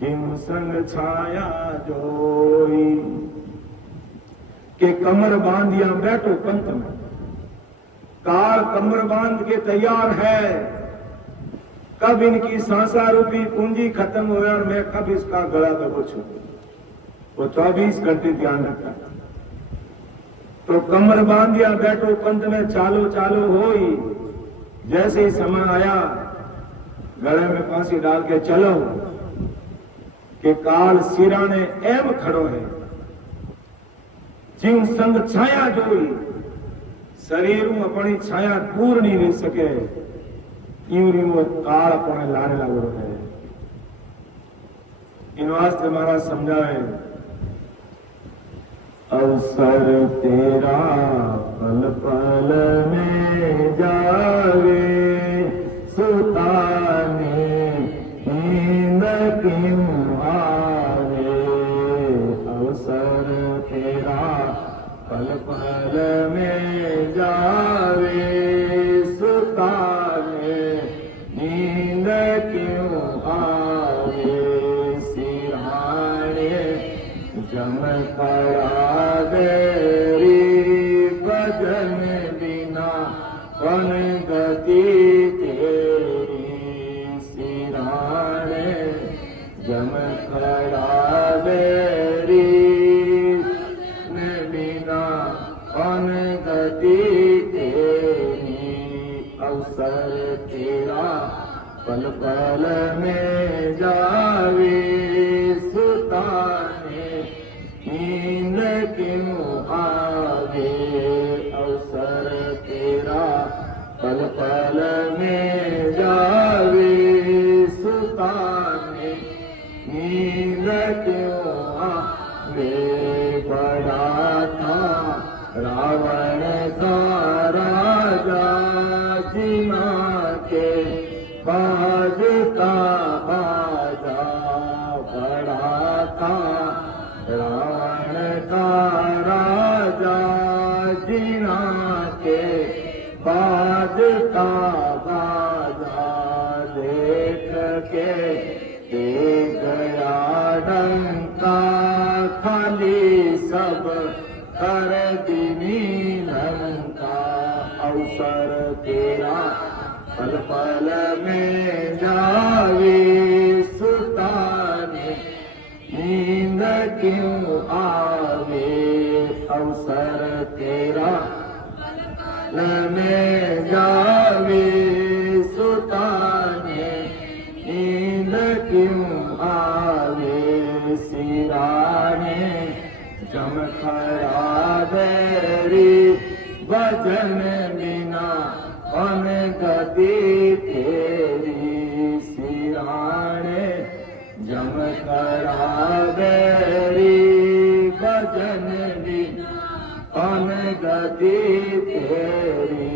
जिम संग छाया जोई के कमर बांधिया बैठो पंत में काल कमर बांध के तैयार है कब इनकी सांसा रूपी पूंजी खत्म हो और मैं कब इसका गला दबोचूं वो 24 घंटे ध्यान रखता तो कमर बांधिया बैठो पंथ में चालो चालो होई जैसे ही समय आया गले में फांसी डाल के चलो कि काल सिराने एम खड़ो है जीव संग छाया जोई शरीर में अपनी छाया दूर नहीं रह सके यूं वो काल अपने लाने लगो है इन वास्ते महाराज समझाए अवसर तेरा पल पल में जावे सुताने नींद क्यों आवे अवसर तेरा पल पल में जावे सुताने नींद क्यों आवे सिरहाने जम खड़ा भजन बिना कौन गति तेरी सिराने जम खड़ा बेरी बिना कौन गति तेरी अवसर तेरा पल पल में जावे सुताने नींद क्यों आवे अवसर तेरा पल पल में जावे सुताने नींद क्यों आवे बड़ा था रावण का राजा जिना के बाजता आजा बड़ा था रावण का राजा जिना के बाजता बाजा देख के दे गया डंका खाली सब कर दिनी लंका अवसर तेरा पल पल में जावे सुताने नींद क्यों आवे अवसर तेरा पल में जावे सुताने नींद क्यों आवे सिराने जम खड़ा बेरी भजन बिना कौन गति तेरी सिराने जम करा बेरी भजन बिना कौन गति तेरी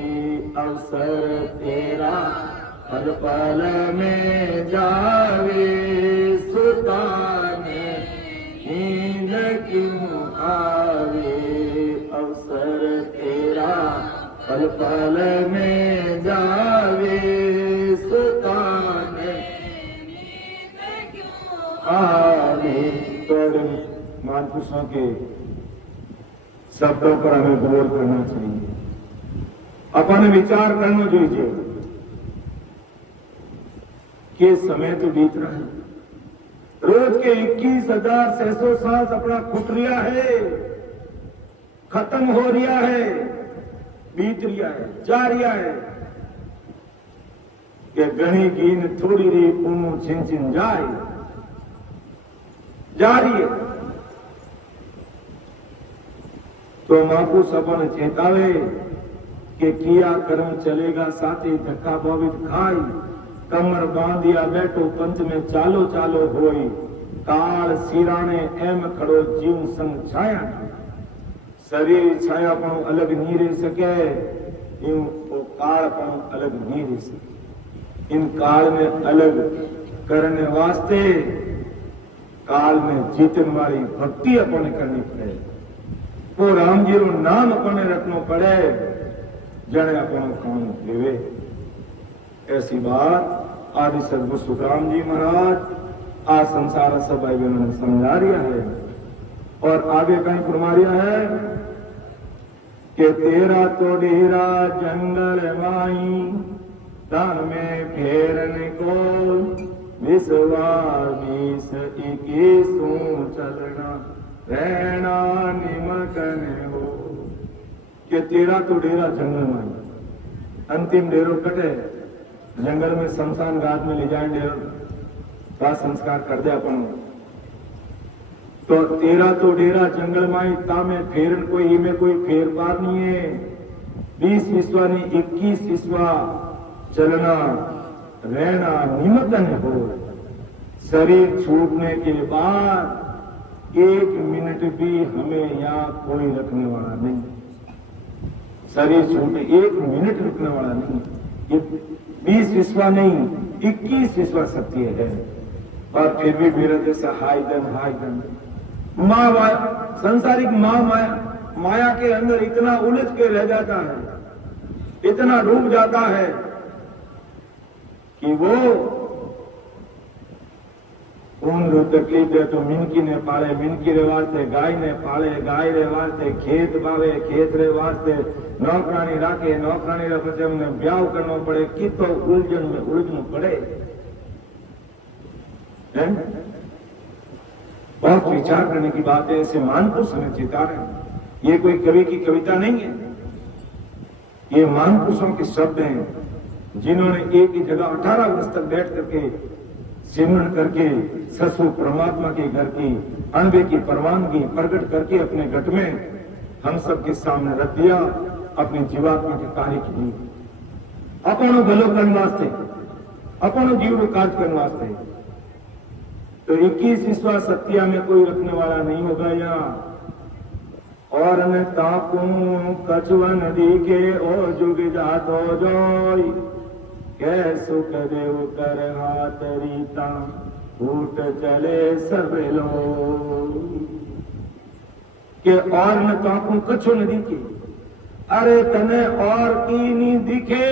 अवसर तेरा पल पल में जावे सुताने नींद क्यों आवे अवसर तेरा पल पल में जावे सुताने आगे पर महापुरुषों के शब्दों पर हमें गौर करना चाहिए। अपन विचार करना જોઈએ कि समय तो बीत रहा है, रोज के 21,600 सांस अपना खुट रिया है, खत्म हो रिया है, बीत रिया है, जा रिया है कि घनी गीन थोड़ी री पूनू छिन छिन जाए जा रही है। तो माकू सबन चेतावे कि किया कर्म चलेगा साथी धक्का भावित खाई, कमर बांधिया बैठो पंच में चालो चालो होई, काल सिराने एम खड़ो जीव संग छाया, शरीर छाया पण अलग नहीं रह सके, इन वो काल पण अलग नहीं रह सके। इन काल में अलग करने वास्ते काल में जीतन वाली भक्ति अपने करनी पड़े, वो राम जी रो नाम अपने रखना पड़े, जड़े अपना काम देवे। ऐसी बात आदि सदगुरु सुखराम जी महाराज आज संसार सब भाई बहनों ने समझा रिया है। और आगे कहीं फरमा रिया है कि तेरा तो डेरा जंगल माई, दान में फेरने को विश्वास इक्कीसों चलना रहना निमकन हो। कि तेरा तो डेरा जंगल माई, अंतिम डेरो कटे जंगल में शमशान घाट में ले जाए डेरो का संस्कार कर दे अपन। तो तेरा तो डेरा जंगल माई, तामे फेरन कोई में कोई फेर पार नहीं है। 20 विश्वा नहीं 21 विश्वा चलना रहना निमकन हो। शरीर छूटने के बाद 1 मिनट भी हमें यहाँ कोई रखने वाला नहीं। शरीर छूटे 1 मिनट रुकने वाला नहीं। ये 20 विश्वा नहीं 21 विश्वा सत्य है। और फिर भी मेरा जैसा हाय दन माँ संसारिक माँ माया के अंदर इतना उलझ के रह जाता है, इतना डूब जाता है कि वो उन तकलीफ दे तो मिनकी ने पाले, मिनकी रे वास्ते गाय ने पाले, गाय रे वास्ते खेत बावे, खेत रे वास्ते नौकरानी राखे, नौकरानी रे पछे हमने ब्याह करना पड़े, कितो उलझन में उलझना पड़े। बहुत विचार करने की बात है। ऐसे महापुरुष हमें चेता रहे। ये कोई कवि की कविता नहीं है, ये महापुरुषों के शब्द हैं जिन्होंने एक ही जगह 18 वर्ष तक बैठ करके सिमरन करके ससु परमात्मा के घर की अनबे की परवानगी प्रकट करके अपने घट में हम सबके सामने रख दिया, अपनी जीवात्मा के कार्य के लिए, अपनो भलो करने वास्ते, अपनो जीव कार्य करने वास्ते। तो 21 विश्वा सत्या में कोई रखने वाला नहीं होगा यहाँ। और न ताकू कछुआ नदी के ओ जुग जात हो जोई, कै सुख देव कर हाथ रीता फूट चले सब लोग। के और न ताकू कछु नदी के, अरे तने और की नहीं दिखे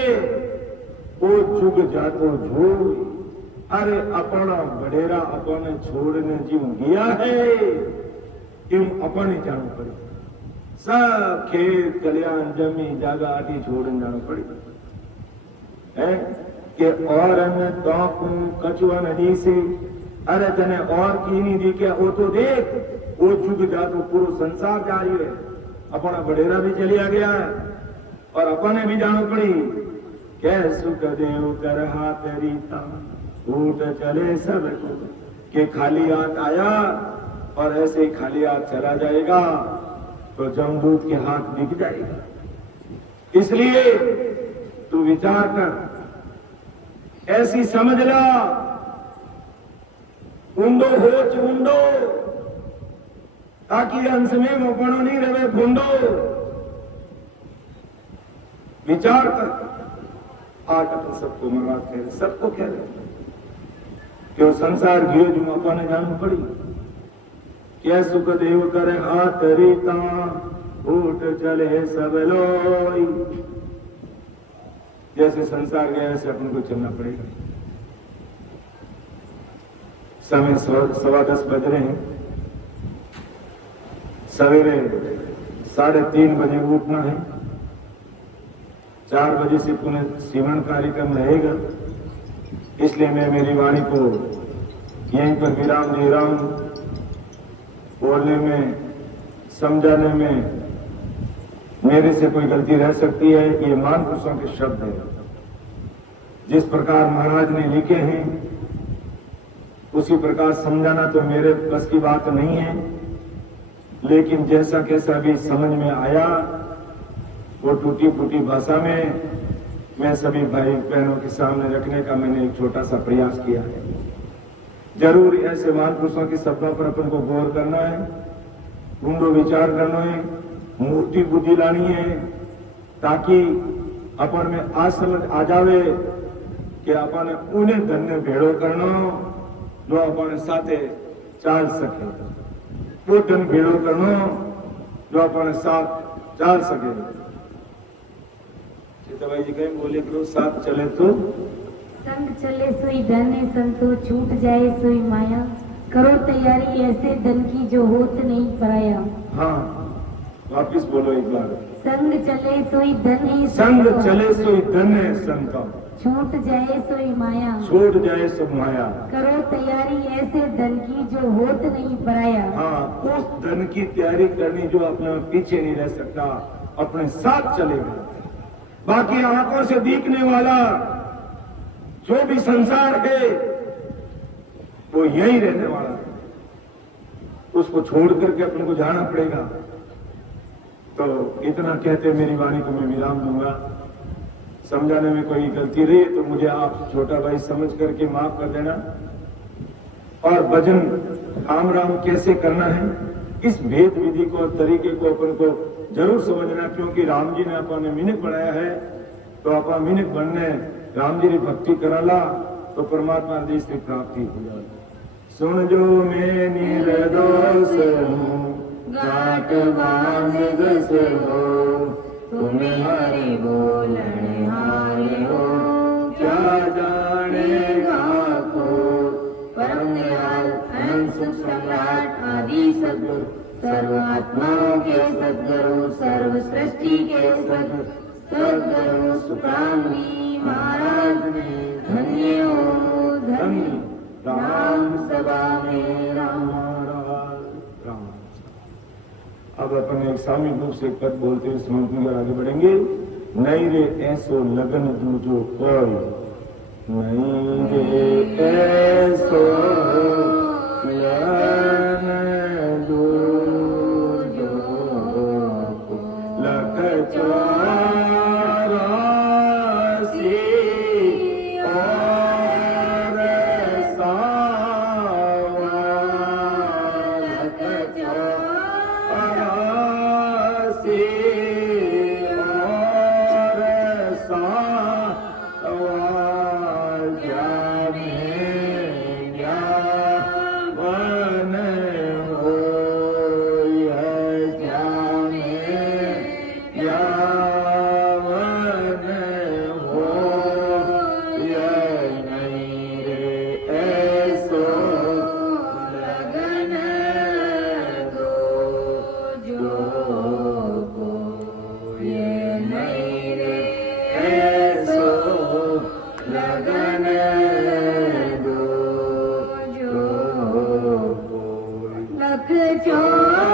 ओ जुग जातो झोई। अरे अपना बडेरा अपने छोड़ने जीव गया है, क्यों अपने जाना पड़े। सब खेत कल्याण जमी जागा आदि छोड़ने जाना पड़े है कि और न ताकू कछुआ नदी से, अरे तने और की नहीं दिखे वो तो देख, वो जुग जातो पूरा संसार जा रही है, अपना बडेरा भी चलिया गया है और अपने भी जाना पड़ी। कै सुख देव कर हाथ रीता फूट चले सब के खाली हाथ आया और ऐसे ही खाली हाथ चला जाएगा तो जमदूत के हाथ दिख जाएगा। इसलिए तू विचार कर, ऐसी समझ ला, ऊंडो होच ऊंडो, ताकि अंश में मोपणो नहीं रहे भूंडो। विचार कर। आज अपन सबको महाराज कह रहे, सबको कह रहे कि संसार गियो जो अपने जानू पड़ी। क्या सुख देव करे हाथ रीता उठ चले सब लोई। जैसे संसार गया ऐसे अपन को चलना पड़ेगा। समय 10:15 बज रहे हैं। सवेरे 3:30 बजे उठना है। 4 बजे से पुनः सीवन कार्यक्रम रहेगा, इसलिए मैं मेरी वाणी को यहीं पर विराम दे रहा हूं। बोलने में, समझाने में मेरे से कोई गलती रह सकती है, ये महापुरुषों के शब्द है। जिस प्रकार महाराज ने लिखे हैं उसी प्रकार समझाना तो मेरे बस की बात नहीं है, लेकिन जैसा कैसा भी समझ में आया वो टूटी फूटी भाषा में मैं सभी भाई बहनों के सामने रखने का मैंने एक छोटा सा प्रयास किया है। जरूर ऐसे महापुरुषों के शब्दों पर अपन को गौर करना है, ऊंडो विचार करना है, मूर्ति बुद्धि लानी है, ताकि अपन में आज समझ आ जावे कि अपन उन्हें धन्य भेड़ो करना जो अपन साथे चाल सके, वो धन भेड़ो करना जो अपन साथ चाल सके। चित्तभाई जी कहीं बोले करो, साथ चले तो संग चले सोई धन संतो, छूट जाए सोई माया, करो तैयारी ऐसे धन की जो होत नहीं पराया। हाँ, वापिस बोलो एक बार। संग चले सोई धन संग चले सोई धन है संता, छूट जाए सोई माया, छूट जाए सब माया, करो तैयारी ऐसे धन की जो होत नहीं पराया। हाँ, उस धन की तैयारी करनी जो अपने पीछे नहीं रह सकता, अपने साथ चलेगा। बाकी आंखों से दिखने वाला जो भी संसार है वो यही रहने वाला है, उसको छोड़ करके अपने को जाना पड़ेगा। तो इतना कहते मेरी वाणी को मैं विराम दूंगा। समझाने में कोई गलती रही तो मुझे आप छोटा भाई समझ करके माफ कर देना। और भजन राम राम कैसे करना है, इस भेद विधि को और तरीके को अपन को जरूर समझना, क्योंकि राम जी ने अपन मिनक बनाया है, तो अपन मिनक बनने राम जी ने भक्ति कराला तो परमात्मा देश की प्राप्ति हो जाए। सुन जो मैं निर्दोष हूँ, घाट बांध हो, तुम्हें हरि बोलने हारे हो, क्या जानेगा को। परम दयाल अनंत सुख सम्राट आदि सद्गुरु, सर्वात्माओं के सद्गुरु, सर्व सृष्टि के सद्गुरु सुखरामी महाराज ने धन्य हो धन्य राम सभा में राम। अब अपन एक सामूहिक रूप से एक पद बोलते हुए समाप्ति पर आगे बढ़ेंगे। नहीं रे ऐसो लगन दूजो कोई, नहीं रे ऐसो लगन दूजो लख चौरासी और सावा, लख चौरासी और सावा, ज्ञान हो चौरासी